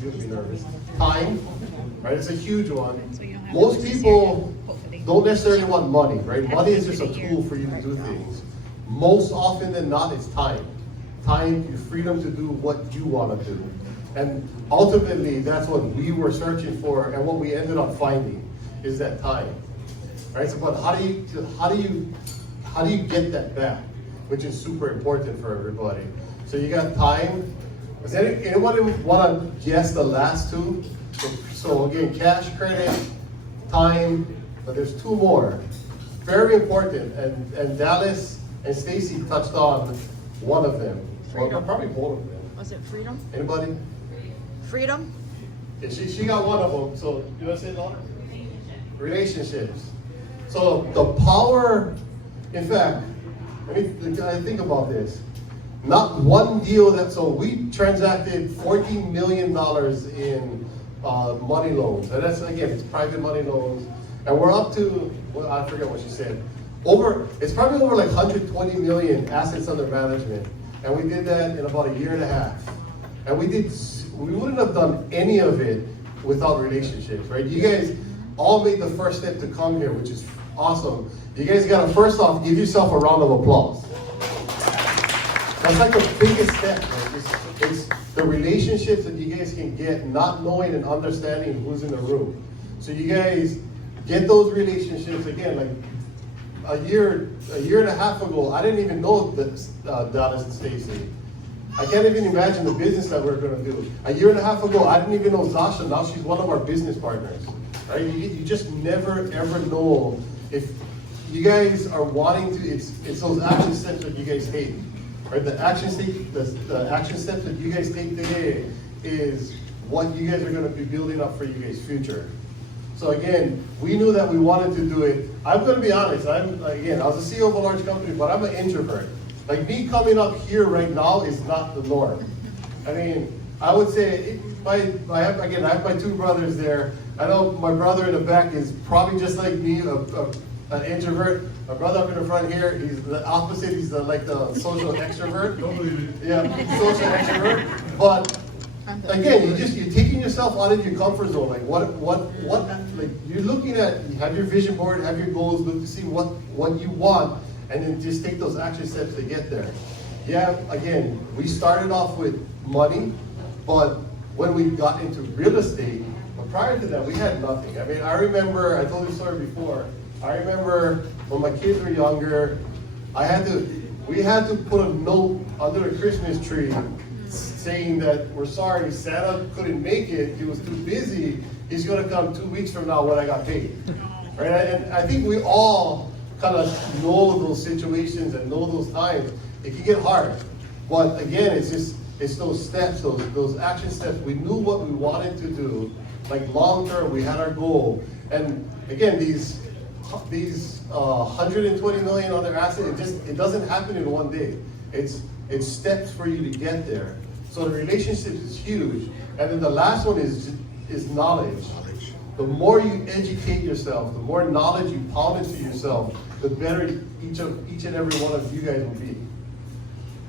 you're gonna be nervous. Time, right? It's a huge one. Most people don't necessarily want money, right? Money is just a tool for you to do things. Most often than not, it's time. Time, your freedom to do what you want to do. And ultimately, that's what we were searching for, and what we ended up finding is that time, right? So, but how do you get that back? Which is super important for everybody. So you got time. Does anyone want to guess the last 2? So again, cash, credit, time, but there's 2 more. Very important, and Dallas and Stacy touched on one of them. Freedom. Well, probably both of them. Was it freedom? Anybody? Freedom? Yeah, she got one of them. So you want to say Laura? Relationships. So the power, in fact, I think about this. Not one deal so we transacted $14 million in money loans. And that's, again, it's private money loans. And we're up to, well, I forget what she said. It's probably over like 120 million assets under management. And we did that in about 1.5 years. And we wouldn't have done any of it without relationships, right? You guys all made the first step to come here, which is awesome. You guys gotta first off give yourself a round of applause. That's like the biggest step, right? It's the relationships that you guys can get, not knowing and understanding who's in the room. So you guys get those relationships again. Like a year and a half ago, I didn't even know that Dallas and Stacy. I can't even imagine the business that we're going to do. A year and a half ago, I didn't even know Zasha. Now she's one of our business partners. Right? You just never ever know if you guys are wanting to. It's those action steps that you guys take. Right? The action steps that you guys take today is what you guys are going to be building up for you guys' future. So again, we knew that we wanted to do it. I'm going to be honest. I was a CEO of a large company, but I'm an introvert. Like me coming up here right now is not the norm. I mean, I would say, I have my two brothers there. I know my brother in the back is probably just like me, an introvert. My brother up in the front here, he's the opposite. He's like the social extrovert. Don't believe it. Yeah, social extrovert. But again, you're taking yourself out of your comfort zone. Like like you're looking at, you have your vision board, have your goals, look to see what you want, and then just take those action steps to get there. Yeah, again, we started off with money, but when we got into real estate, but prior to that, we had nothing. I mean, I remember, I told this story before, I remember when my kids were younger, we had to put a note under the Christmas tree saying that we're sorry, Santa couldn't make it, he was too busy, he's gonna come 2 weeks from now when I got paid. Right? And I think we all kind of know those situations and know those times. It can get hard. But again, it's those steps, those action steps. We knew what we wanted to do. Like long term, we had our goal. And again, these 120 million on their asset, it doesn't happen in one day. It's steps for you to get there. So the relationship is huge. And then the last one is knowledge. The more you educate yourself, the more knowledge you pound into yourself, the better each and every one of you guys will be.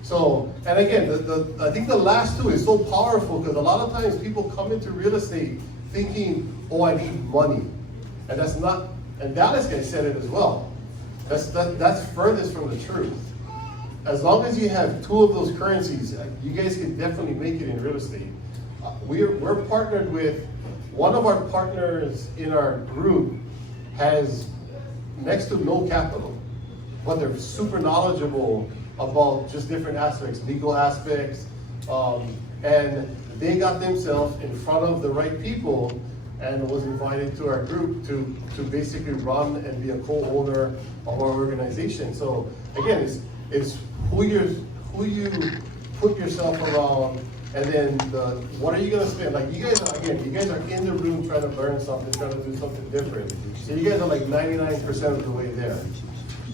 So, and again, I think the last two is so powerful because a lot of times people come into real estate thinking, oh, I need money. And that's not, and Dallas guy said it as well. That's furthest from the truth. As long as you have two of those currencies, you guys can definitely make it in real estate. We're partnered with, one of our partners in our group has next to no capital, but they're super knowledgeable about just different aspects, legal aspects, and they got themselves in front of the right people and was invited to our group to basically run and be a co-owner of our organization. So again, it's who you put yourself around, and then what are you gonna spend? Like you guys are in the room trying to learn something, trying to do something different. So you guys are like 99% of the way there.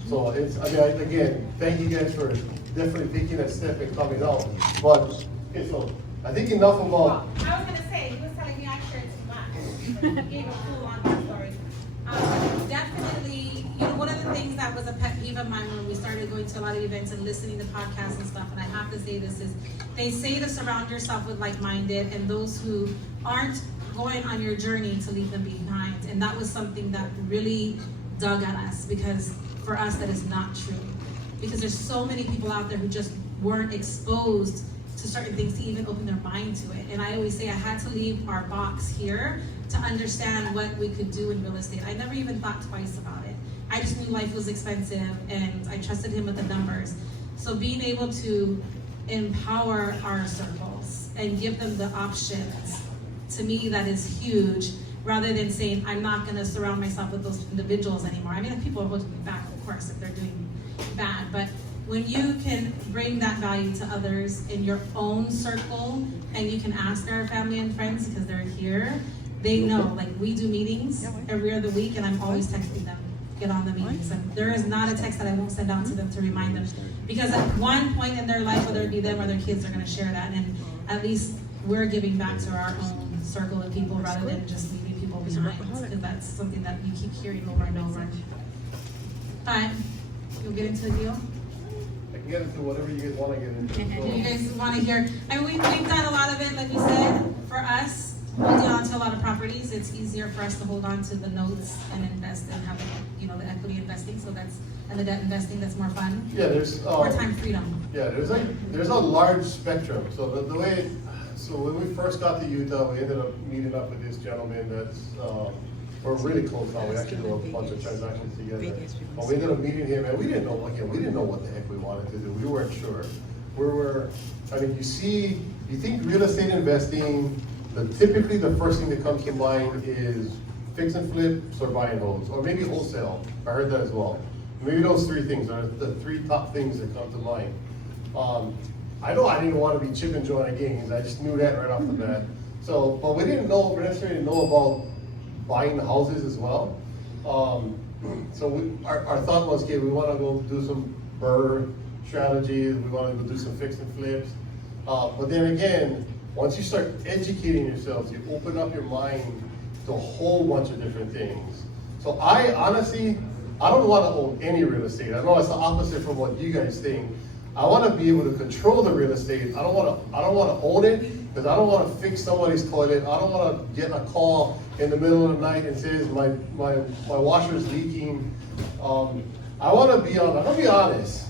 So again, thank you guys for definitely taking that step and coming out. But okay, so I think enough about. Well, I was gonna say, he was telling me I shared too much. He gave a full on story. Definitely, one of the things that was a pet peeve of mine when we started going to a lot of events and listening to podcasts and stuff, and I have to say this, is they say to surround yourself with like-minded and those who aren't going on your journey to leave them behind. And that was something that really dug at us, because for us that is not true. Because there's so many people out there who just weren't exposed to certain things to even open their mind to it. And I always say I had to leave our box here to understand what we could do in real estate. I never even thought twice about it. I just knew life was expensive and I trusted him with the numbers. So being able to empower our circles and give them the options, to me that is huge, rather than saying I'm not gonna surround myself with those individuals anymore. I mean, if people are holding me back, of course, if they're doing bad, but when you can bring that value to others in your own circle, and you can ask our family and friends because they're here, they know, like we do meetings every other week and I'm always texting them, get on the meetings. And there is not a text that I won't send out to them to remind them. Because at one point in their life, whether it be them or their kids, are gonna share that. And at least we're giving back to our own circle of people rather than just leaving people behind. Because that's something that you keep hearing over and over. Fine, you'll get into the deal? I can get into whatever you guys want to get into. So. You guys want to hear? I mean, we've done a lot of it, like we said. For us, holding on to a lot of properties, it's easier for us to hold on to the notes and invest and have, the equity investing. So and the debt investing, that's more fun. Yeah, there's more time freedom. Yeah, there's a large spectrum. So when we first got to Utah, we ended up meeting up with this gentleman that's we're really close now. We actually do a bunch of transactions together. But we ended up meeting him, and we didn't know what the heck we wanted to do. We weren't sure. I mean, you think real estate investing, typically the first thing that comes to mind is fix and flips or buying homes, or maybe wholesale. I heard that as well. Maybe those three things are the three top things that come to mind. I know I didn't want to be chipping joint at games. I just knew that right off the bat. So, but we didn't necessarily know about buying the houses as well. So our thought was, okay, we want to go do some BRRRR strategies. We want to go do some fix and flips. But then again, once you start educating yourselves, you open up your mind to a whole bunch of different things. So I honestly, I don't want to own any real estate. I know it's the opposite from what you guys think. I want to be able to control the real estate. I don't want to own it because I don't want to fix somebody's toilet. I don't want to get a call in the middle of the night and says my washer's leaking. I want to be on. I'm gonna be honest.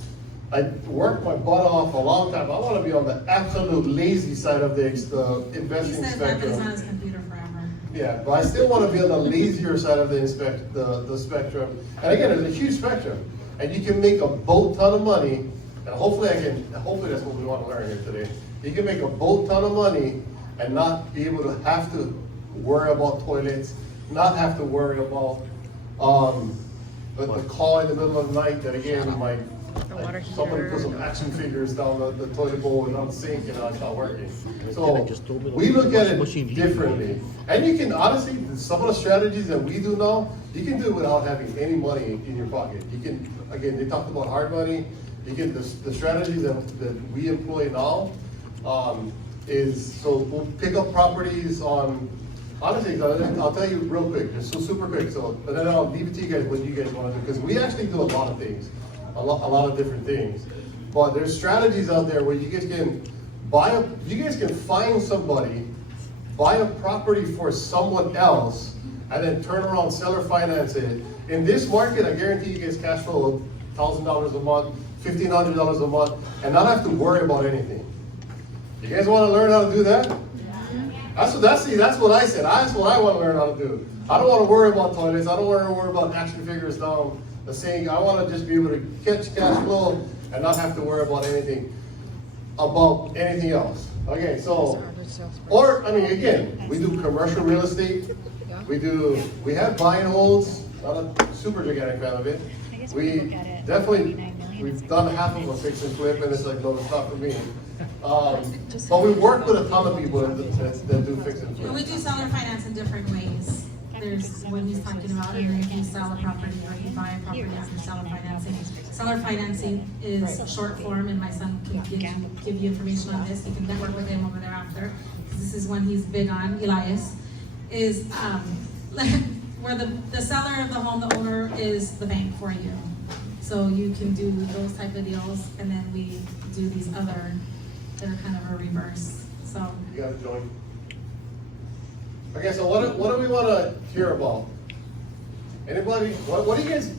I worked my butt off a long time. I want to be on the absolute lazy side of the investing He says that, but he's on spectrum. his computer forever. Yeah, but I still want to be on the lazier side of the spectrum. And again, there's a huge spectrum, and you can make a boat ton of money. And hopefully that's what we want to learn here today. You can make a boat ton of money and not be able to have to worry about toilets, not have to worry about the call in the middle of the night that again somebody put some action figures down the toilet bowl and down the sink and it's not working. So we look at it differently. And you can honestly, some of the strategies that we do now, you can do it without having any money in your pocket. You can, again, they talked about hard money. You get the strategies that we employ now is, so we'll pick up properties on, honestly, I'll tell you real quick, just so super quick, but then I'll leave it to you guys what you guys want to do, because we actually do a lot of things, a lot of different things. But there's strategies out there where you guys can find somebody, buy a property for someone else, and then turn around, seller finance it. In this market, I guarantee you guys cash flow $1,000 a month, $1,500 a month, and not have to worry about anything. You guys want to learn how to do that? That's what I said. That's what I want to learn how to do. I don't want to worry about toilets. I don't want to worry about action figures down the sink. I want to just be able to catch cash flow and not have to worry about anything else. Okay, so, or I mean, again, we do commercial real estate. We have buy and holds. Not a super gigantic fan of it. We've done half of a fix and flip, and it's like, no, it's not for me. But we work with a ton of people that do fix and flip. And we do seller finance in different ways. There's what he's talking about, and then if you sell a property or you buy a property through seller financing. Seller financing is short form, and my son can give you information on this. You can network with him over there after. This is one he's big on, Elias, is where the seller of the home, the owner is the bank for you. So you can do those type of deals, and then we do these other that are kind of a reverse. So you got to join. Okay, so what do we want to hear about? Anybody? What do you guys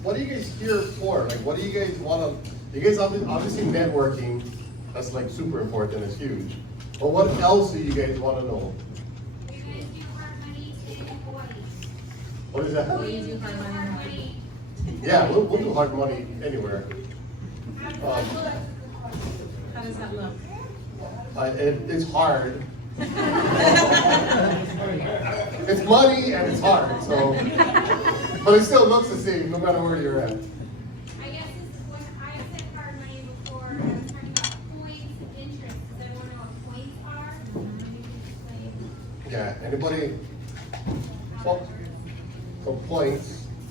here for? Like, what do you guys want to? You guys obviously networking. That's like super important. It's huge. But what else do you guys want to know? You guys do hard money in Hawaii. What is that? we do hard money in Hawaii. Yeah, we'll do hard money anywhere. How does that look? It's hard. It's money and it's hard, so, but it still looks the same no matter where you're at. I guess it's when I said hard money before, I was talking about points and interest. Does everyone know what points are? Maybe explain. Yeah, anybody? Well, so points.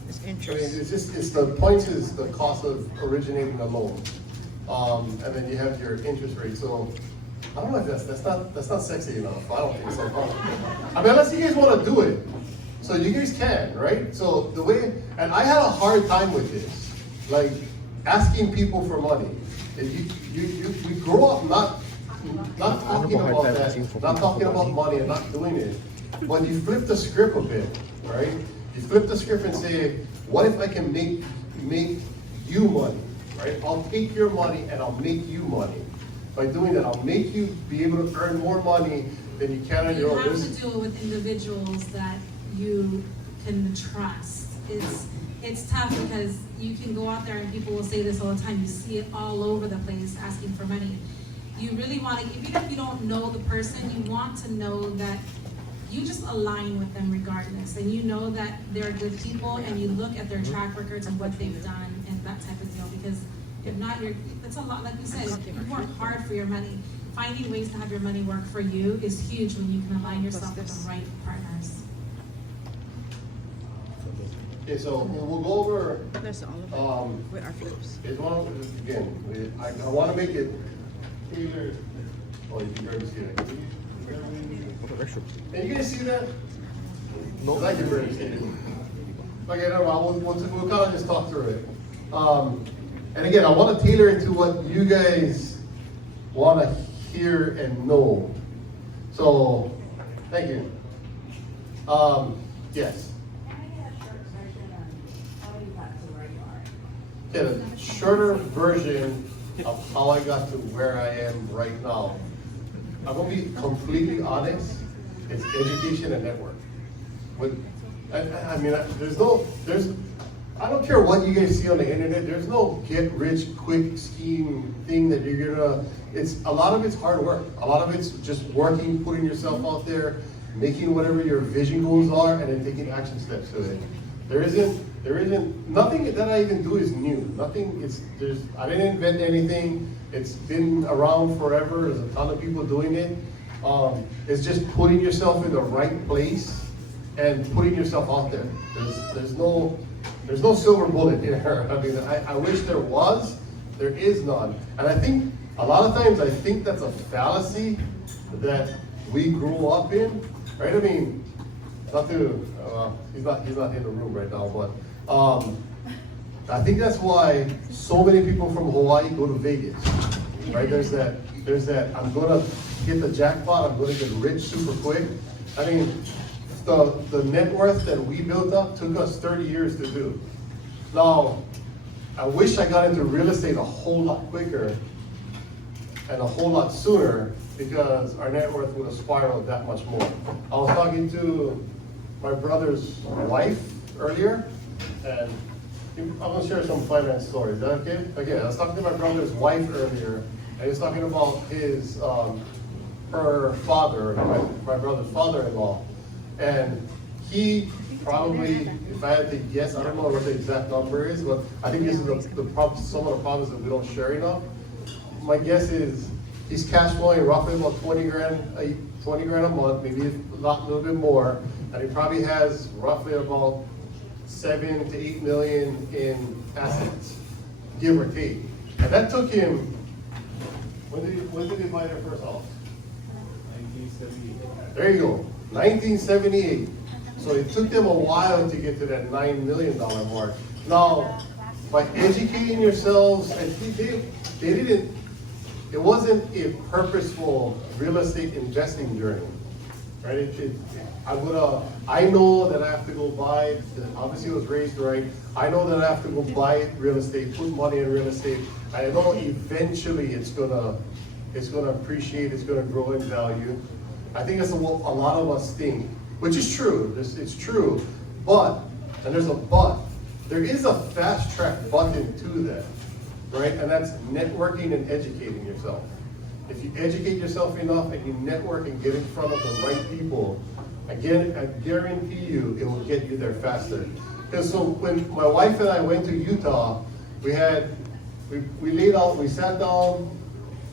It's I mean, interest. it's the points is the cost of originating a loan, and then you have your interest rate. So I don't know if that's not sexy enough. I don't think so. I mean, unless you guys want to do it, so you guys can, right? So the way, and I had a hard time with this, like asking people for money. We grow up not talking about that, not talking about money and not doing it. But you flip the script a bit, right? You flip the script and say, what if I can make you money, right? I'll take your money and I'll make you money. By doing that, I'll make you be able to earn more money than you can on your own. You have to do it with individuals that you can trust. It's tough because you can go out there and people will say this all the time. You see it all over the place asking for money. You really want to, even if you don't know the person, you want to know that you just align with them regardless, and you know that they're good people, and you look at their track records and what they've done and that type of deal. Because if not, that's a lot. Like we said, you work hard for your money. Finding ways to have your money work for you is huge when you can align yourself with the right partners. Okay, so we'll go over. That's all of it. With our flips. It's one again. I want to make it tailored. Oh, you can barely see that. Can you guys see that? No, I can barely see it. Okay, no, we'll kind of just talk through it. And again, I want to tailor it to what you guys want to hear and know. So, thank you. Yes. Okay, the shorter version of how I got to where I am right now. I'm gonna be completely honest. It's education and network. I mean, I don't care what you guys see on the internet. There's no get rich quick scheme thing that you're gonna. A lot of it's hard work. A lot of it's just working, putting yourself out there, making whatever your vision goals are, and then taking action steps to it. There isn't nothing that I even do is new. I didn't invent anything. It's been around forever. There's a ton of people doing it. It's just putting yourself in the right place and putting yourself out there. There's no silver bullet here. I mean, I wish there was. There is none. And I think a lot of times that's a fallacy that we grew up in, right? I mean, he's not in the room right now, but I think that's why so many people from Hawaii go to Vegas, right? There's that, I'm gonna get the jackpot, I'm gonna get rich super quick. I mean, the net worth that we built up took us 30 years to do. Now, I wish I got into real estate a whole lot quicker and a whole lot sooner, because our net worth would have spiraled that much more. I was talking to my brother's wife earlier, and I'm gonna share some finance stories. Is that okay? Okay, I was talking to my brother's wife earlier, and he was talking about her father, my brother's father-in-law, and he probably, if I had to guess, I don't know what the exact number is, but I think this is some of the problems that we don't share enough. My guess is he's cash flowing roughly about 20 grand a month, maybe a little bit more, and he probably has roughly about 7 to 8 million in assets, give or take. And that took him, when did he buy their first house? 1978. There you go, 1978. So it took them a while to get to that $9 million mark. Now, by educating yourselves, and they didn't, it wasn't a purposeful real estate investing journey, right? I know that I have to go buy, obviously I was raised right, I know that I have to go buy real estate, put money in real estate. I know eventually it's gonna appreciate, it's gonna grow in value. I think that's what a lot of us think, which is true, it's true, but, and there's a but, there is a fast track button to that, right? And that's networking and educating yourself. If you educate yourself enough and you network and get in front of the right people, again, I guarantee you it will get you there faster. Because so when my wife and I went to Utah, we sat down,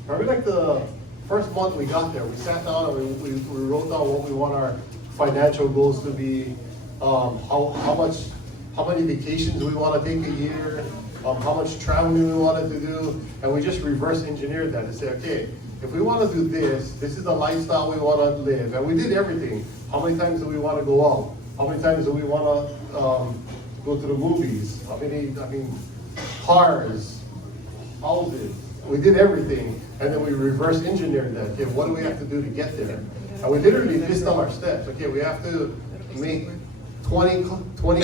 probably like the first month we got there, we sat down and we wrote down what we want our financial goals to be, how many vacations we want to take a year, how much traveling we wanted to do, and we just reverse engineered that to say, okay, if we want to do this is the lifestyle we want to live, and we did everything. How many times do we want to go out? How many times do we want to go to the movies? Cars, houses. We did everything, and then we reverse engineered that. Okay, what do we have to do to get there? And we literally list out our steps. Okay, we have to make 20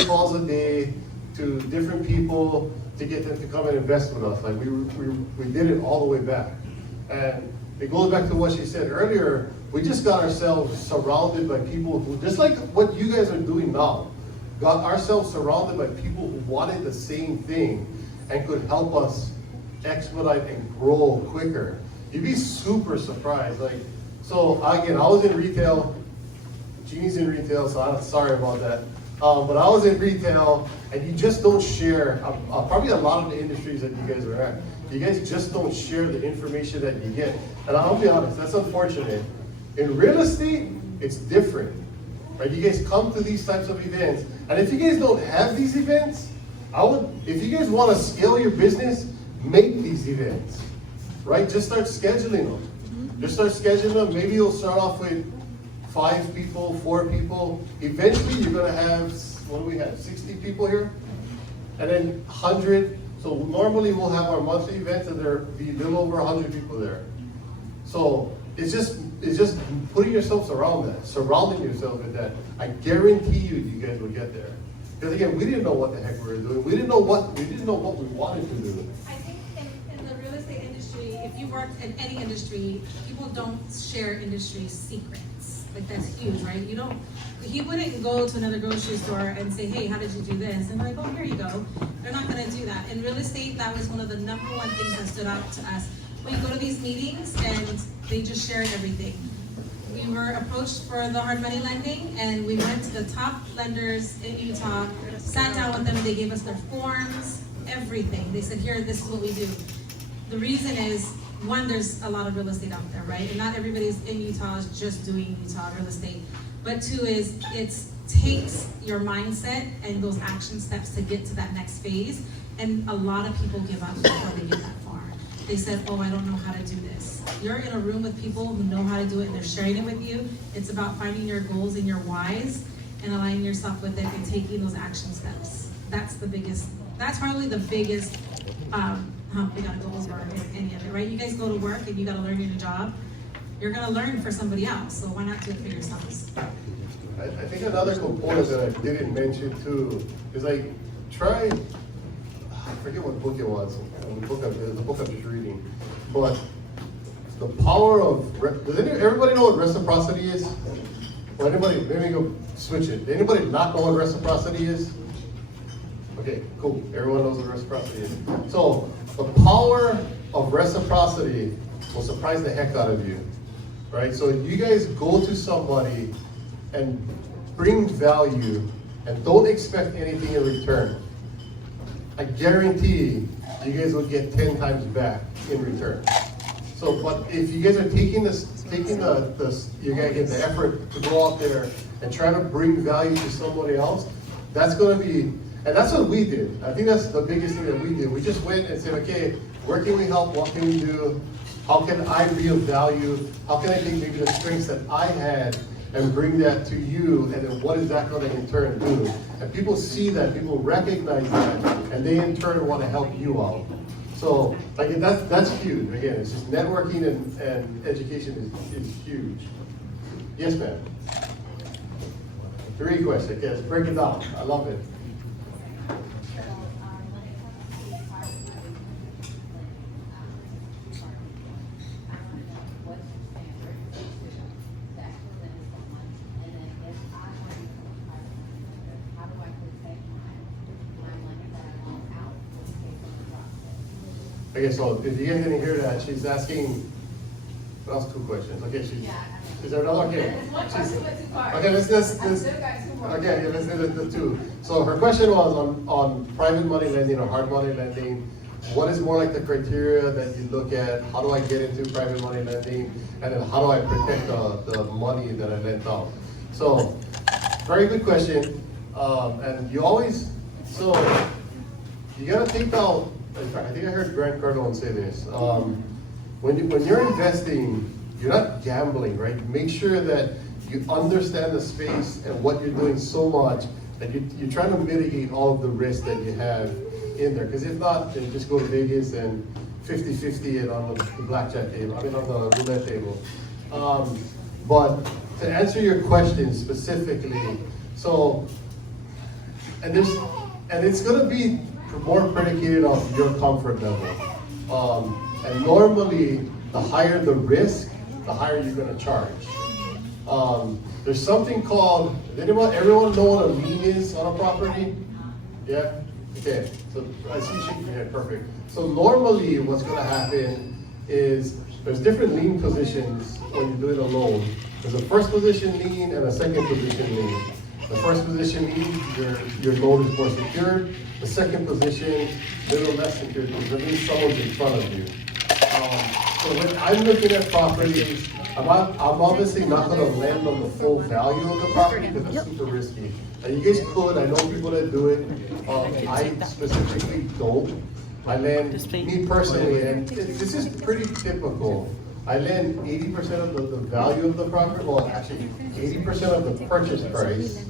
calls a day to different people to get them to come and invest with us. Like we did it all the way back. And it goes back to what she said earlier. We just got ourselves surrounded by people who, just like what you guys are doing now, got ourselves surrounded by people who wanted the same thing and could help us expedite and grow quicker. You'd be super surprised. Like, so again, I was in retail. Jeannie's in retail, so I'm sorry about that. But I was in retail, and you just don't share, probably a lot of the industries that you guys are at, you guys just don't share the information that you get. And I'll be honest, that's unfortunate. In real estate, it's different, right? You guys come to these types of events, and if you guys don't have these events, if you guys want to scale your business, make these events, right? Just start scheduling them. Just start scheduling them. Maybe you'll start off with 5 people, 4 people. Eventually, you're gonna have, what do we have, 60 people here? And then 100. So normally we'll have our monthly events and there'll be a little over 100 people there. So it's just putting yourselves around that, surrounding yourself with that. I guarantee you guys will get there. Because again, we didn't know what the heck we were doing. We didn't know what we wanted to do. I think in the real estate industry, if you work in any industry, people don't share industry secrets. Like that's huge, right? He wouldn't go to another grocery store and say, hey, how did you do this? And they're like, oh, here you go. They're not gonna do that. In real estate, that was one of the #1 things that stood out to us. We go to these meetings and they just shared everything. We were approached for the hard money lending and we went to the top lenders in Utah, sat down with them, they gave us their forms, everything. They said, here, this is what we do. The reason is, one, there's a lot of real estate out there, right? And not everybody's in Utah is just doing Utah real estate. But 2 is, it takes your mindset and those action steps to get to that next phase. And a lot of people give up before they get that far. They said, oh, I don't know how to do this. You're in a room with people who know how to do it and they're sharing it with you. It's about finding your goals and your whys and aligning yourself with it and taking those action steps. That's probably the biggest hump we gotta go over in any of it, right? You guys go to work and you gotta learn your new job. You're gonna learn for somebody else, so why not do it for yourselves? I think another component that I didn't mention too is like try. I forget what book it was. The book I'm just reading, but the power of. Does everybody know what reciprocity is? Or anybody? Maybe go switch it. Anybody not know what reciprocity is? Okay, cool. Everyone knows what reciprocity is. So the power of reciprocity will surprise the heck out of you, right? So you guys go to somebody and bring value and don't expect anything in return. I guarantee you guys will get 10 times back in return. So, but if you guys are taking you're gonna get the effort to go out there and try to bring value to somebody else, that's gonna be, and that's what we did. I think that's the biggest thing that we did. We just went and said, okay, where can we help? What can we do? How can I be of value? How can I take maybe the strengths that I had and bring that to you, and then what is that going to in turn do? And people see that, people recognize that, and they in turn want to help you out. So like that's huge. Again, it's just networking and education is huge. Yes, ma'am. 3 questions. Yes, break it down. I love it. Okay, so if you guys didn't hear that, she's asking, well, that's 2 questions. Okay, is there another? Okay. One question with 2 parts. Okay, let's okay, yeah, let's do the 2. So her question was on private money lending or hard money lending. What is more like the criteria that you look at? How do I get into private money lending? And then how do I protect the money that I lent out? So, very good question. And you always, so you gotta think out. In fact, I think I heard Grant Cardone say this. When you're investing, you're not gambling, right? Make sure that you understand the space and what you're doing so much that you're trying to mitigate all of the risk that you have in there. Because if not, then just go to Vegas and 50-50 it on the blackjack table, on the roulette table. But to answer your question specifically, so, and it's gonna be more predicated on your comfort level. And normally, the higher the risk, the higher you're gonna charge. There's something called, everyone know what a lien is on a property? Yeah? Okay, so I see shaking your head, perfect. So normally what's gonna happen is there's different lien positions when you're doing a loan. There's a first position lien and a second position lien. The first position lien, your loan is more secured. The second position, little less secured, because that means someone's in front of you. So when I'm looking at properties, I'm obviously not gonna lend on the full value of the property because it's super risky. And you guys could, I know people that do it, I specifically don't. I lend, me personally, and this is pretty typical. I lend 80% of the value of the property, well, actually 80% of the purchase price,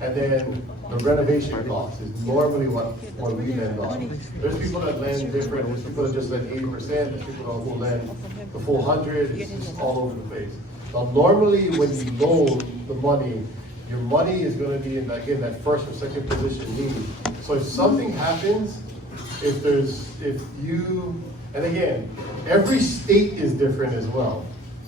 and then the renovation cost is normally what we lend on. There's people that lend different, there's people that just lend 80%, there's people who lend the full 100, it's just all over the place. Now normally when you loan the money, your money is gonna be in, again, that first or second position lien. So if something happens, and again, every state is different as well,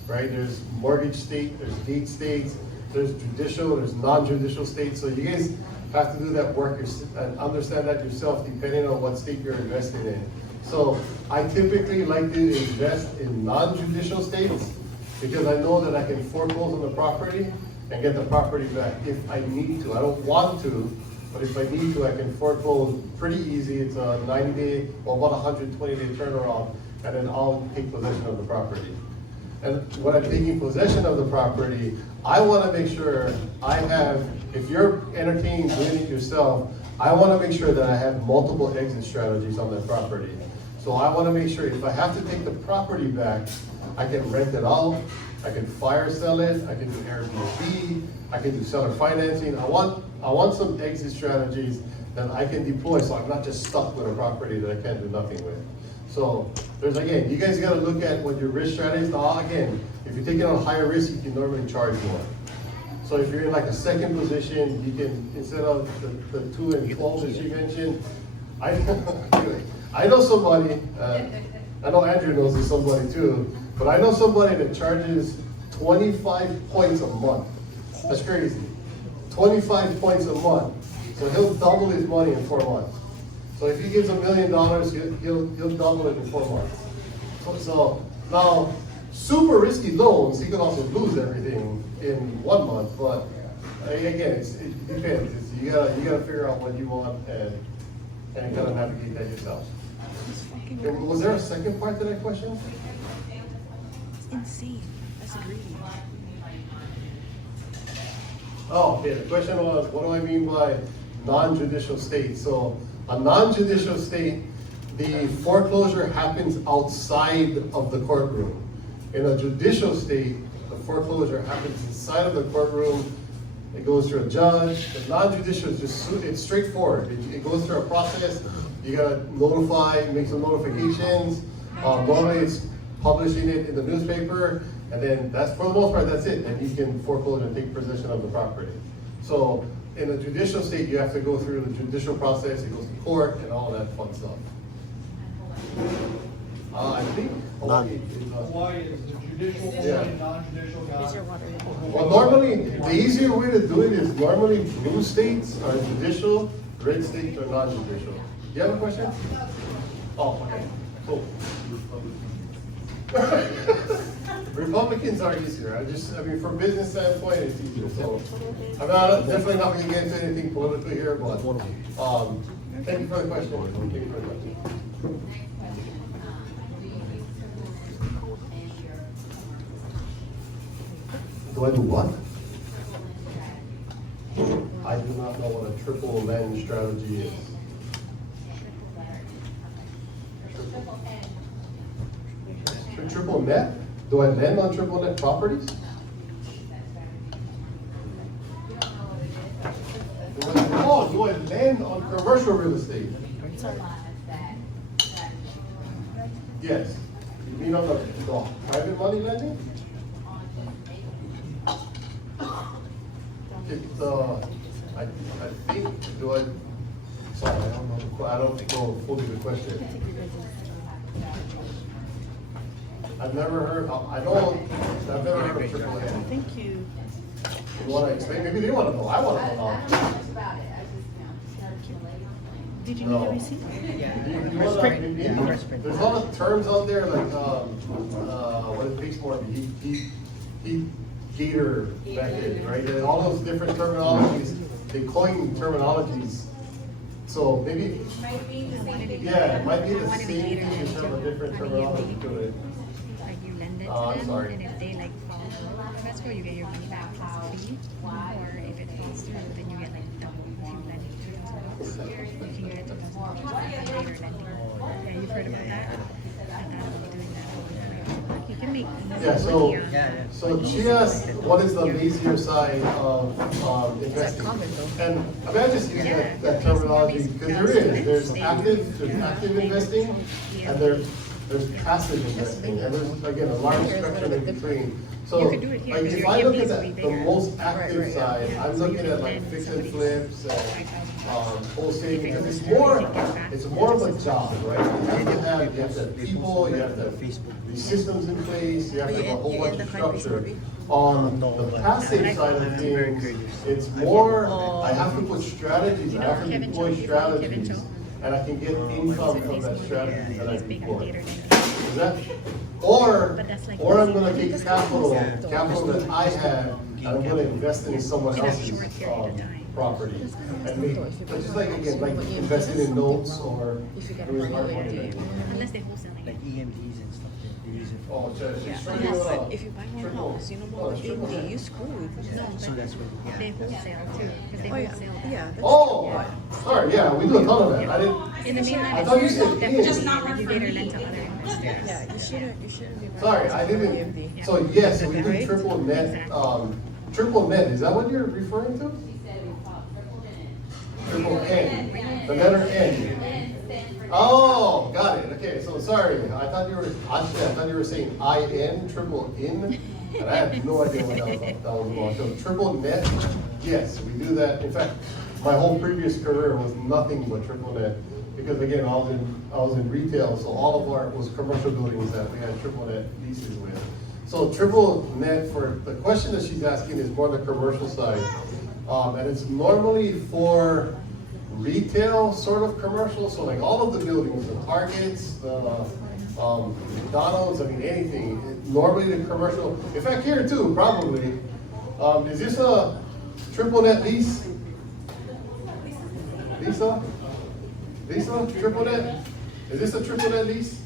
right? There's mortgage state, there's deed states, there's judicial, there's non-judicial states. So you guys have to do that work and understand that yourself depending on what state you're investing in. So I typically like to invest in non-judicial states because I know that I can foreclose on the property and get the property back if I need to. I don't want to, but if I need to, I can foreclose pretty easy. It's a 90-day or about 120-day turnaround, and then I'll take possession of the property. And when I'm taking possession of the property, I want to make sure I have, if you're entertaining doing it yourself, I want to make sure that I have multiple exit strategies on that property. So I want to make sure if I have to take the property back, I can rent it out, I can fire sell it, I can do Airbnb, I can do seller financing. I want some exit strategies that I can deploy so I'm not just stuck with a property that I can't do nothing with. So there's, again, you guys gotta look at what your risk strategies. Now again, if you're taking on higher risk, you can normally charge more. So if you're in like a second position, you can, instead of the 2 and 12 that you mentioned, I know somebody, I know Andrew knows this somebody too, but I know somebody that charges 25 points a month. That's crazy. 25 points a month. So he'll double his money in 4 months. So if he gives $1 million, he'll double it in 4 months. So now, super risky loans, he could also lose everything in 1 month. But again, it depends. You gotta figure out what you want and kind of navigate that yourself. And was there a second part to that question? It's insane. That's greedy. Oh, yeah, the question was, what do I mean by non-judicial state? So a non-judicial state, the foreclosure happens outside of the courtroom. In a judicial state, the foreclosure happens inside of the courtroom. It goes through a judge. The non-judicial is just, it's straightforward. It goes through a process. You gotta notify, make some notifications. Normally it's publishing it in the newspaper, and then that's, for the most part, that's it. And you can foreclose and take possession of the property. So in a judicial state, you have to go through the judicial process. It goes to court and all that fun stuff. I think Hawaii Hawaii is the judicial Yeah. and non-judicial guy. well, normally, the easier way to do it is normally blue states are judicial, red states are non-judicial. You have a question? Oh, okay, cool. Republicans are easier. I mean, from business standpoint, it's easier. So I'm definitely not going to get into anything politically here, but thank you for the question. Thank you for the question. Do I do what? I do not know what a triple lend strategy is. Triple net? Do I lend on triple net properties? Do I lend on commercial real estate? Yes. You mean on the private money lending? I think, sorry, I don't know fully the question. I've never heard, I've never heard of triple N. Thank you. You wanna explain? Maybe they wanna know, I wanna know. Did you No. need a receipt? There's a lot of terms out there like, what it takes more, heat gator method, right? And all those different terminologies, they coin terminologies. So maybe, It might be the same thing. yeah, it might be the same thing, just have a different terminology to it. Like you lend it to I'm them, sorry. and if they like follow the escrow, you get your money back plus fee. Or if it falls through, then you get like double if you lend it to them. You can get it to them later lending. Yeah, you've heard about that? Doing that. You can make Yeah, money on. so she asked, what is the lazier side of investing? And I mean, I just use that terminology because there is. There's active investing, and there's passive investing, and there's again a large spectrum in between. So, You could do it here, like because if your I look EMDs at will be the bigger. most active side, I'm So you looking could at like lend fix and somebody flips and wholesaling, because If it's it goes more, through, you get back. it's more of a job, right? You have to have people, you have to have these systems in place, you have to have a whole bunch of structure. On the passive side of things, it's more, I have to put strategies, I have to deploy strategies, and I can get income from that strategy that I deploy. Is that, or I'm gonna take capital that I have, and I'm gonna invest in someone else's property. And make, just like again, like investing in notes or doing hard money. Unless they're wholesaling. Like EMDs and stuff, they use it for. Oh, she's Yeah, trying to, but if you buy one house, you know what, EMD, you screwed. So that's what, yeah. They wholesale too, because they Oh, yeah, wholesale. yeah. that's- oh, sorry, yeah, we do a ton of that. I didn't, In the mainland, I thought you it's said definitely, Just not you work for later me. lend to other investors. Yeah, you shouldn't be. sorry, I didn't, EMD. so yes, we do Right? triple net, triple net, is that what you're referring to? Triple N, the letter N. Oh, got it, okay, so sorry, I thought you were saying IN, triple in, and I had no idea what that was about. So triple net, yes, we do that. In fact, my whole previous career was nothing but triple net, because again, I was in retail, so all of our was commercial buildings that we had triple net leases with. So triple net, for the question that she's asking is more the commercial side. And it's normally for retail sort of commercial, so like all of the buildings, the Targets, the McDonald's, I mean anything. Normally the commercial, in fact here too, probably. Is this a triple net lease? Lisa, triple net? Is this a triple net lease?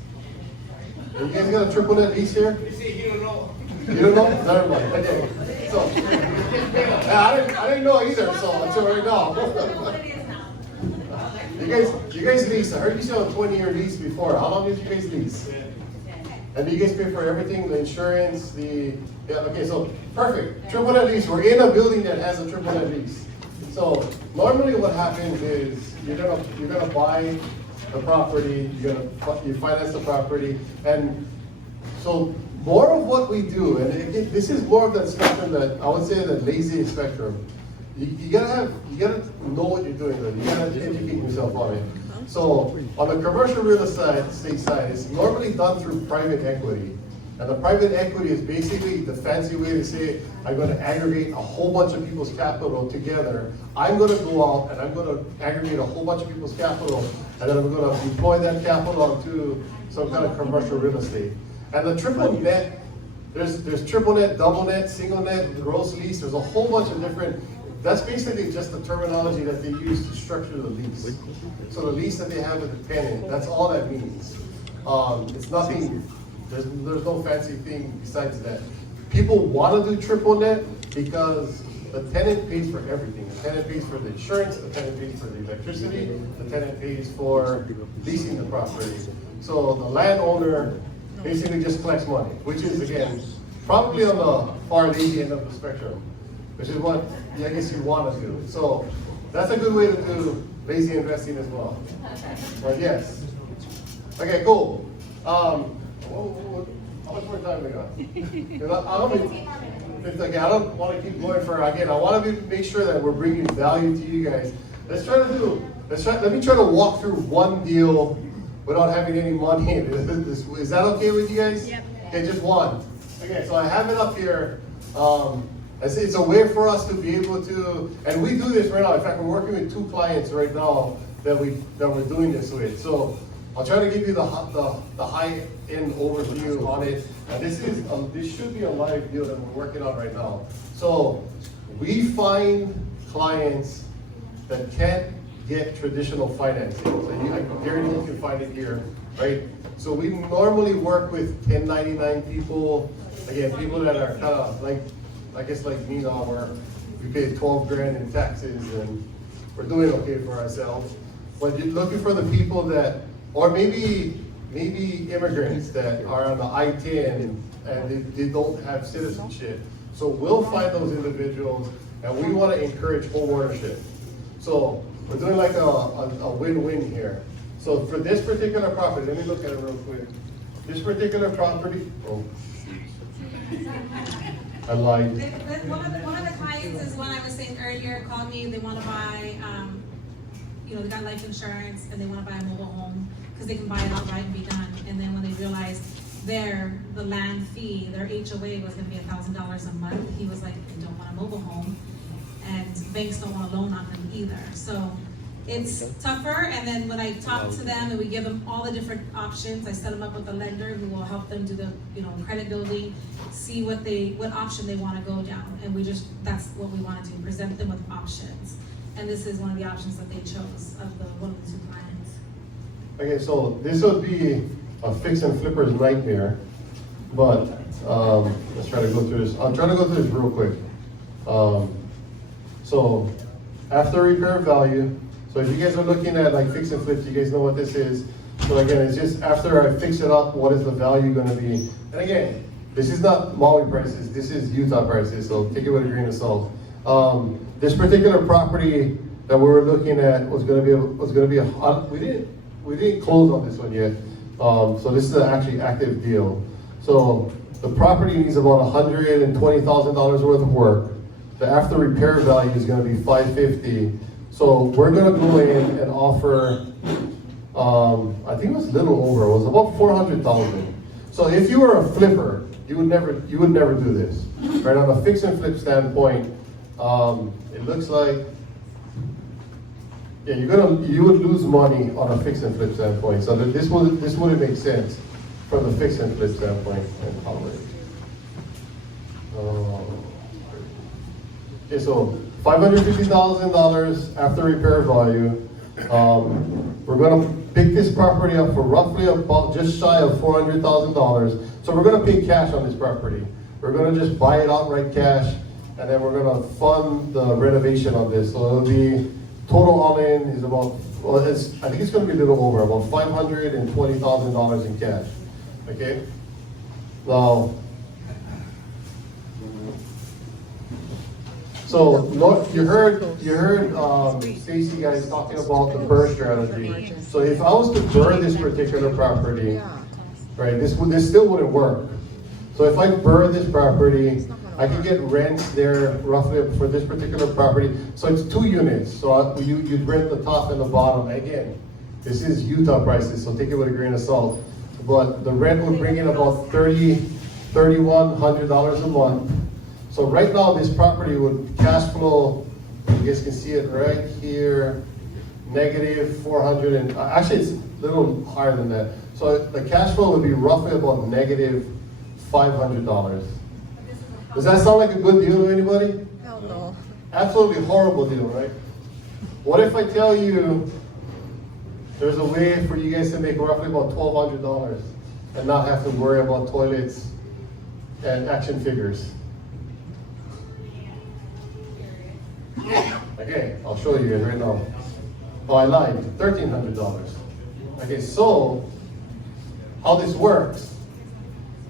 You guys got a triple net lease here? You don't know? Never mind. Okay. So, yeah, I didn't know either. So until right now. You guys lease. I heard you said a 20-year lease before. How long did you guys lease? And do you guys pay for everything? The insurance, yeah. Okay. So perfect. Triple net lease. We're in a building that has a triple net lease. So normally what happens is you're gonna buy the property. You finance the property, and so more of what we do, and this is more of that spectrum that I would say the lazy spectrum. You gotta know what you're doing. You gotta educate yourself on it. So on the commercial real estate side, it's normally done through private equity. And the private equity is basically the fancy way to say, I'm gonna aggregate a whole bunch of people's capital together. I'm gonna go out and I'm gonna aggregate a whole bunch of people's capital, and then I'm gonna deploy that capital onto some kind of commercial real estate. And the triple net, there's triple net, double net, single net, gross lease, there's a whole bunch of different, that's basically just the terminology that they use to structure the lease. So the lease that they have with the tenant, that's all that means. It's nothing, there's no fancy thing besides that. People want to do triple net because the tenant pays for everything. The tenant pays for the insurance, the tenant pays for the electricity, the tenant pays for leasing the property. So the landowner basically just collects money, which is again, probably on the far lazy end of the spectrum, which is what I guess you want to do. So that's a good way to do lazy investing as well. But yes. Okay, cool. How much more time we got? I don't want to keep going for, again, I want to make sure that we're bringing value to you guys. Let me try to walk through one deal without having any money in it. Is that okay with you guys? Yep. Okay, just one. Okay, so I have it up here. It's a way for us to be able to, and we do this right now. In fact, we're working with 2 clients right now that we're doing this with. So I'll try to give you the high-end overview on it. And this should be a live deal that we're working on right now. So we find clients that can't get traditional financing. So I guarantee you can find it here, right? So we normally work with 1099 people. Again, people that are kind of like, I guess like me now, where we pay 12 grand in taxes and we're doing okay for ourselves. But you're looking for the people that, or maybe immigrants that are on the I-10 and they don't have citizenship. So we'll find those individuals and we want to encourage home ownership. So we're doing like a win-win here. So for this particular property, let me look at it real quick. This particular property, oh, I lied. One of the clients is one I was saying earlier, called me, they want to buy, they got life insurance and they want to buy a mobile home because they can buy it outright and be done. And then when they realized the land fee, their HOA was going to be $1,000 a month, he was like, they don't want a mobile home. And banks don't want to loan on them either. So it's tougher, and then when I talk to them and we give them all the different options, I set them up with a lender who will help them do the credit building, see what option they want to go down, and that's what we want to do, present them with options. And this is one of the options that they chose of one of the 2 clients. Okay, so this would be a fix and flipper's nightmare, but let's try to go through this. I'll try to go through this real quick. So after repair value, so if you guys are looking at like fix and flips, you guys know what this is. So again, it's just after I fix it up, what is the value going to be? And again, this is not Maui prices, this is Utah prices, so take it with a grain of salt. This particular property that we were looking at was going to be we didn't close on this one yet. So this is an actually active deal. So the property needs about $120,000 worth of work. The after repair value is going to be $550,000. So we're going to go in and offer, I think it was a little over. It was about $400,000. So if you were a flipper, you would never do this, right? On a fix and flip standpoint, it looks like, yeah, you would lose money on a fix and flip standpoint. So this wouldn't make sense from the fix and flip standpoint. Okay, so $550,000 after repair value. We're going to pick this property up for roughly about just shy of $400,000. So we're going to pay cash on this property. We're going to just buy it outright cash, and then we're going to fund the renovation on this. So it'll be total all-in is about, I think it's going to be a little over, about $520,000 in cash. Okay? Now, so you heard Stacy guys talking about the BRRRR strategy. So if I was to BRRRR this particular property, right, this still wouldn't work. So if I BRRRR this property, I can get rents there roughly for this particular property. So it's 2 units. So you'd rent the top and the bottom. Again, this is Utah prices, so take it with a grain of salt. But the rent would bring in about $3,100 a month. So right now, this property would cash flow, you guys can see it right here, negative 400, and actually it's a little higher than that. So the cash flow would be roughly about negative $500. Does that sound like a good deal to anybody? Hell no. Absolutely horrible deal, right? What if I tell you there's a way for you guys to make roughly about $1,200 and not have to worry about toilets and action figures? Okay, I'll show you guys right now. Oh, I lied, $1,300. Okay, so how this works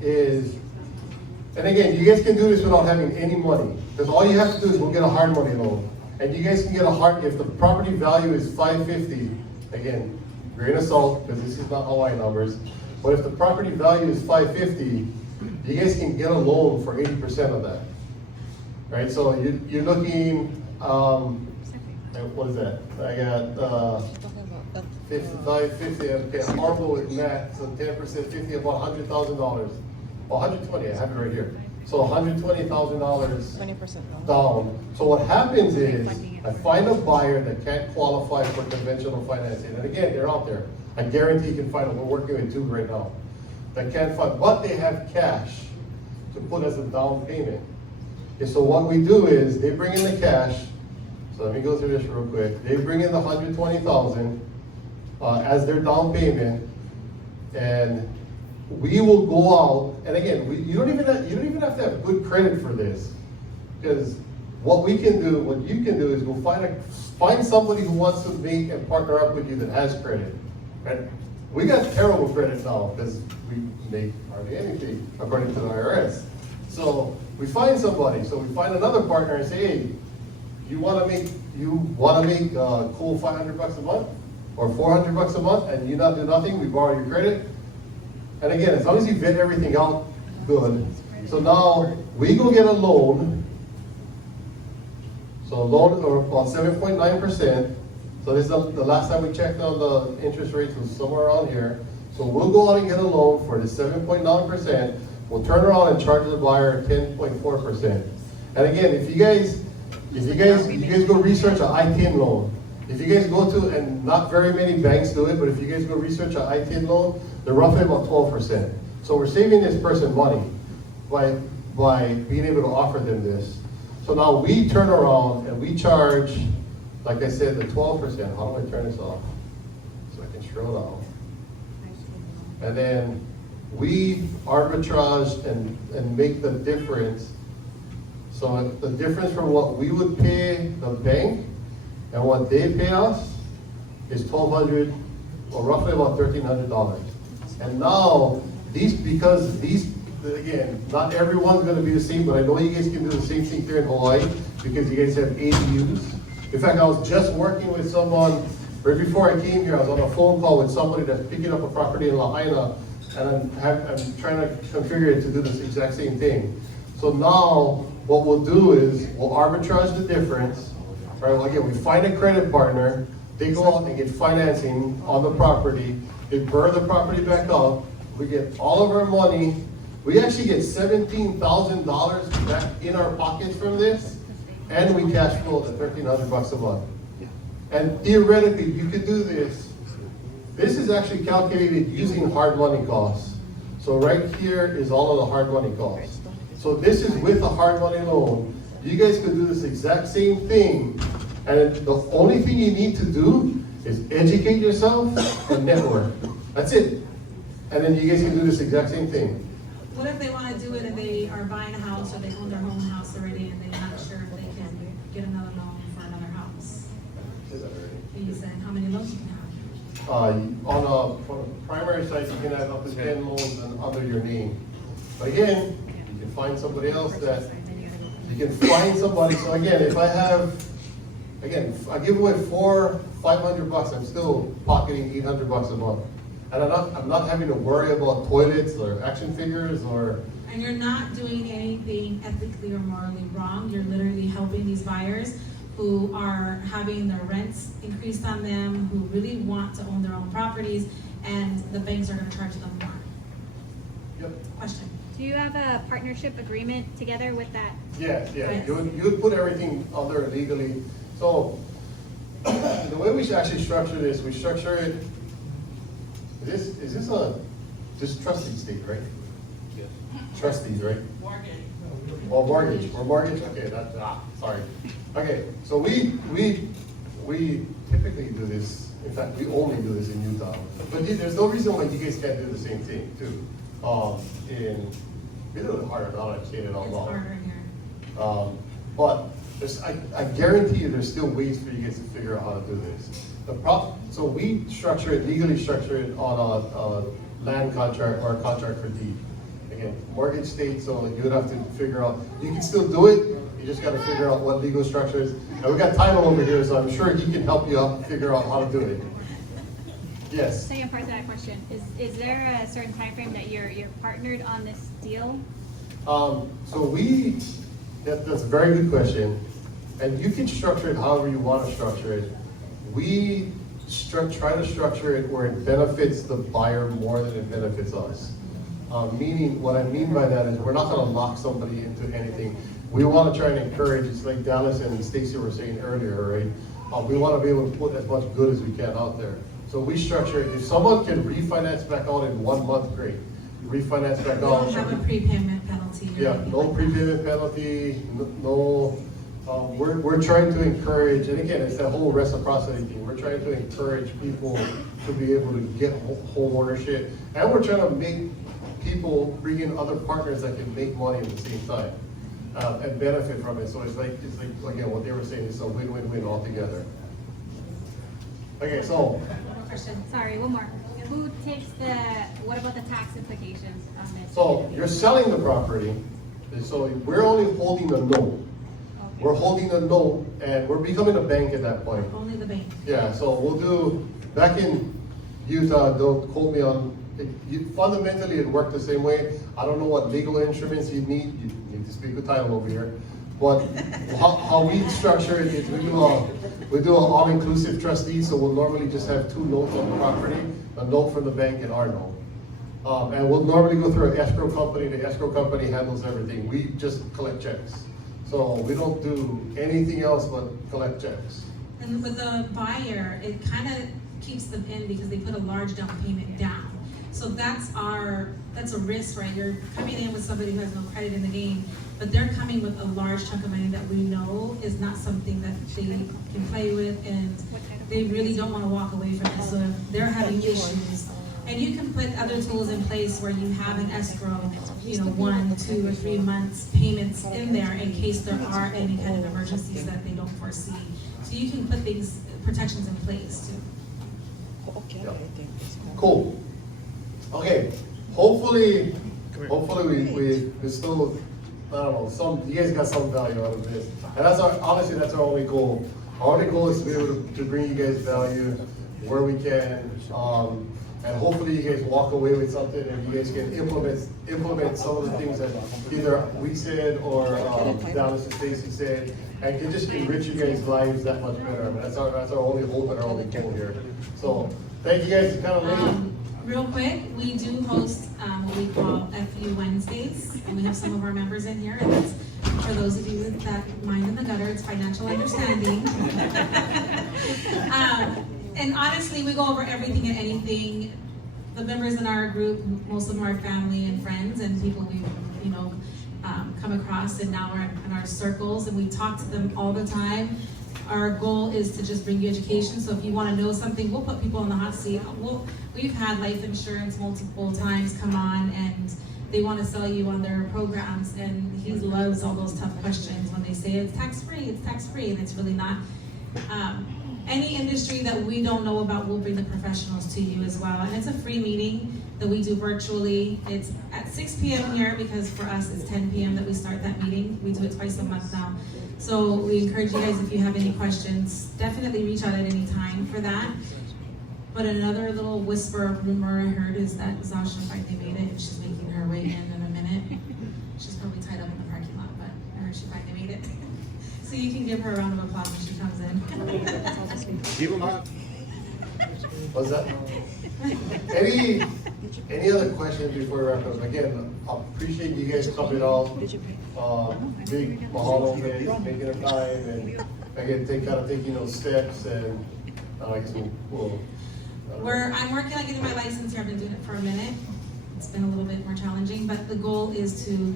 is, and again, you guys can do this without having any money, because all you have to do is go get a hard money loan. And you guys can get a hard, if the property value is $550, again, grain of salt, because this is not Hawaii numbers, but if the property value is $550, you guys can get a loan for 80% of that. Right, so you're looking, what is that? I got 55, 50, okay, I'm horrible with math, so 10%, 50, about $100,000. 120, I have it right here. So $120,000 20% down. So what happens is, I find a buyer that can't qualify for conventional financing, and again, they're out there. I guarantee you can find them, we're working with 2 right now, that can't find, but they have cash to put as a down payment. Okay, so what we do is, they bring in the cash, so let me go through this real quick. They bring in the $120,000 as their down payment, and we will go out, and again, you don't even have to have good credit for this, because what you can do is go find somebody who wants to make and partner up with you that has credit. Right? We got terrible credit now because we make hardly anything according to the IRS. So we find somebody, so we find another partner and say, hey, you want to make cool $500 a month or $400 a month, and you not do nothing, we borrow your credit. And again, as long as you vet everything out good. So now we go get a loan. So a loan or about 7.9%. So this is the last time we checked on the interest rates was somewhere around here. So we'll go out and get a loan for the 7.9%. We'll turn around and charge the buyer 10.4%. And again, if you guys go research an I-10 loan. If you guys go to, and not very many banks do it, but if you guys go research an I-10 loan, they're roughly about 12%. So we're saving this person money by being able to offer them this. So now we turn around and we charge, like I said, the 12%. How do I turn this off? So I can scroll down. And then we arbitrage and make the difference. So the difference from what we would pay the bank and what they pay us is $1,200, or roughly about $1,300. And now because these, again, not everyone's going to be the same, but I know you guys can do the same thing here in Hawaii because you guys have ADUs. In fact, I was just working with someone right before I came here. I was on a phone call with somebody that's picking up a property in Lahaina, and I'm trying to configure it to do this exact same thing. So now what we'll do is we'll arbitrage the difference. Right? Well, again, we find a credit partner. They go out and get financing on the property. They burn the property back up. We get all of our money. We actually get $17,000 back in our pockets from this, and we cash flow the $1,300 a month. And theoretically, you could do this. This is actually calculated using hard money costs. So right here is all of the hard money costs. So this is with a hard money loan. You guys could do this exact same thing, and the only thing you need to do is educate yourself and network. That's it. And then you guys can do this exact same thing. What if they want to do it and they are buying a house or they own their home house already and they're not sure if they can get another loan for another house? And you said how many loans you can have? On a primary site, you can have up to 10 loans under your name. But again, you can find somebody else that, you can find somebody. So again, if I have, I give away $500, I'm still pocketing $800 a month. And I'm not having to worry about toilets or action figures or. And you're not doing anything ethically or morally wrong. You're literally helping these buyers who are having their rents increased on them, who really want to own their own properties, and the banks are going to charge them more. Yep. Question. Do you have a partnership agreement together with that? Yes, yeah. Yes. You would put everything under legally. So the way we should actually structure this, we structure it. Is this just trustee state, right? Yes. Trustees, right? Mortgage. Oh, mortgage. Or mortgage. Okay, sorry. Okay, so we typically do this. In fact, we only do this in Utah. But there's no reason why you guys can't do the same thing too. We do it harder now. I've seen it all It's along. harder here. But I guarantee you there's still ways for you guys to figure out how to do this. So we legally structure it on a land contract or a contract for deed. Again, mortgage state, so you would have to figure out, you can still do it, you just gotta figure out what legal structure is. And we got Tyler over here, so I'm sure he can help you out figure out how to do it. Yes? Second part to that question, is there a certain time frame that you're partnered on this deal? So that's a very good question. And you can structure it however you want to structure it. We try to structure it where it benefits the buyer more than it benefits us. Meaning, what I mean by that is we're not gonna lock somebody into anything. We wanna try and encourage, it's like Dallas and Stacy were saying earlier, right? We wanna be able to put as much good as we can out there. So we structure it, if someone can refinance back out in 1 month, great. Refinance back We out. don't have a prepayment penalty or Yeah, anything no like that. prepayment penalty, no, we're trying to encourage, and again, it's that whole reciprocity thing. We're trying to encourage people to be able to get home ownership. And we're trying to make people bring in other partners that can make money at the same time, and benefit from it. So it's like, again, what they were saying, it's a win-win-win altogether. Okay, so, One more question, sorry, one more. Who takes what about the tax implications on this? so you're selling the property, and so we're only holding the note. We're holding the note, and we're becoming a bank at that point. Only the bank. Yeah, so we'll do, back in Utah, don't quote me on, fundamentally it worked the same way. I don't know what legal instruments you need to speak with title over here. But how we structure it is we do an all-inclusive trustee, so we'll normally just have 2 notes on the property, a note from the bank and our note. And we'll normally go through an escrow company, the escrow company handles everything. We just collect checks. So we don't do anything else but collect checks. And with the buyer, it kind of keeps them in because they put a large down payment down. So that's a risk, right? You're coming in with somebody who has no credit in the game, but they're coming with a large chunk of money that we know is not something that they can play with, and they really don't want to walk away from it. So if they're having issues, and you can put other tools in place where you have an escrow, 1, 2, or 3 months payments in there in case there are any kind of emergencies that they don't foresee. So you can put things, protections in place too. Yeah. Cool. Okay, hopefully we still, I don't know, you guys got some value out of this. And that's honestly, that's our only goal. Our only goal is to be able to bring you guys value where we can. And hopefully you guys walk away with something and you guys can implement some of the things that either we said or Dallas and Stacy said, and can just enrich you guys' lives that much better. I mean, that's our only hope and our only goal here. So thank you guys. It's kind of late. Real quick, we do host what we call FU Wednesdays, and we have some of our members in here, and that's for those of you that mind in the gutter, it's financial understanding. And honestly, we go over everything and anything. The members in our group, most of them are family and friends and people we've come across, and now we're in our circles, and we talk to them all the time. Our goal is to just bring you education. So if you want to know something, we'll put people on the hot seat. We've had life insurance multiple times come on, and they want to sell you on their programs, and he loves all those tough questions when they say it's tax-free, and it's really not. Any industry that we don't know about, we'll bring the professionals to you as well. And it's a free meeting that we do virtually. It's at 6 p.m. here because for us it's 10 p.m. that we start that meeting. We do it twice a month now. So we encourage you guys, if you have any questions, definitely reach out at any time for that. But another little whisper rumor I heard is that Zasha finally made it, and she's making her way in a minute. She's probably tied up in the parking lot, but I heard she finally made it. So you can give her a round of applause when she comes in. Give them up. What's that? Any other questions before we wrap up? Again, I appreciate you guys coming out. Big mahalo guys making a time, and again, taking those steps, and I guess we'll I'm working on getting my license here. I've been doing it for a minute. It's been a little bit more challenging, but the goal is to,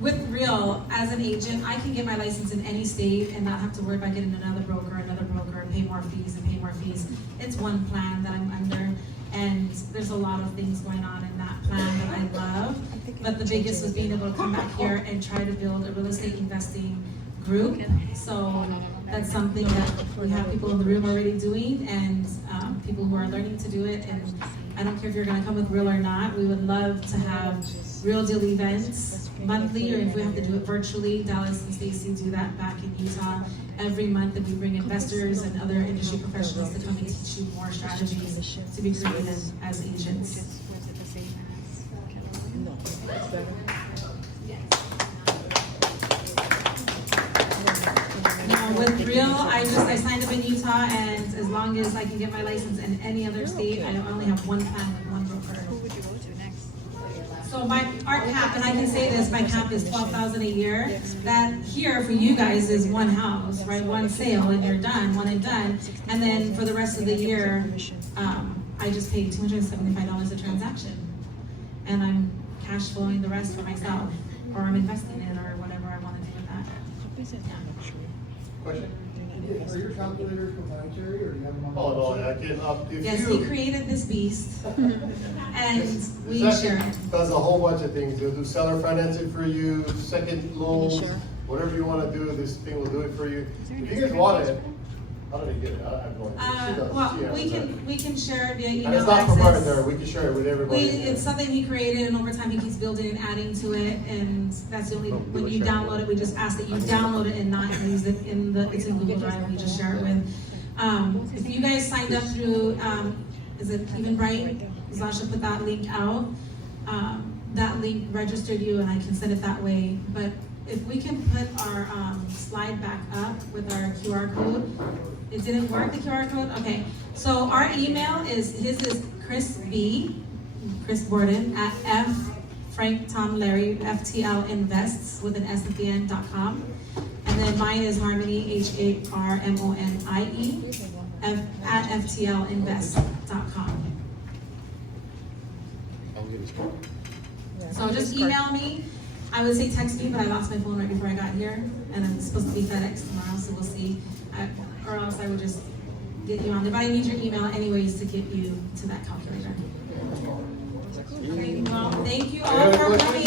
with Real, as an agent, I can get my license in any state and not have to worry about getting another broker, and pay more fees. It's one plan that I'm under, and there's a lot of things going on in that plan that I love. But the biggest was being able to come back here and try to build a real estate investing group. So that's something that we have people in the room already doing, and people who are learning to do it. And I don't care if you're going to come with Real or not. We would love to have Real Deal events monthly, or if we have to do it virtually. Dallas and Stacy do that back in Utah every month, and we bring investors and other industry professionals to come and teach you more strategies to be creative as agents. Was it the same as No, it's better. With Real, I signed up in Utah, and as long as I can get my license in any other state, I only have one plan with one broker. Who would you go to next? So our cap, and I can say this, my cap is 12,000 a year. That here for you guys is one house, right? One sale and you're done, one and done. And then for the rest of the year, I just pay $275 a transaction. And I'm cash flowing the rest for myself, or I'm investing in, or whatever I want to do with that. Question? Are your calculators proprietary or do you have them on? Oh, no, I can, if Yes, you. he created this beast, and we It's share actually it. does a whole bunch of things. They'll do seller financing for you, second loans, whatever you wanna do, this thing will do it for you. If you guys want it, how do they get it? I have no idea. She does. Well, She has it. we can share it via email And it's not access. proprietary, we can share it with everybody. It's something he created, and over time he keeps building and adding to it, and that's the only, when you download it, we just ask that you download it and not use it it's in Google Drive, we just share it with. If you guys signed up through, is it Eventbrite? Zasha put that link out. That link registered you, and I can send it that way, but if we can put our slide back up with our QR code. It didn't work, the QR code? Okay. So our email his is Chris Borden at Frank Tom Larry FTL Invests with an S at the end.com. And then mine is Harmony HARMONIE at FTLinvest.com. So just email me. I would say text me, but I lost my phone right before I got here, and I'm supposed to be FedEx tomorrow, so we'll see. Or else I would just get you on there. But I need your email anyways to get you to that calculator. Well, thank you all for coming.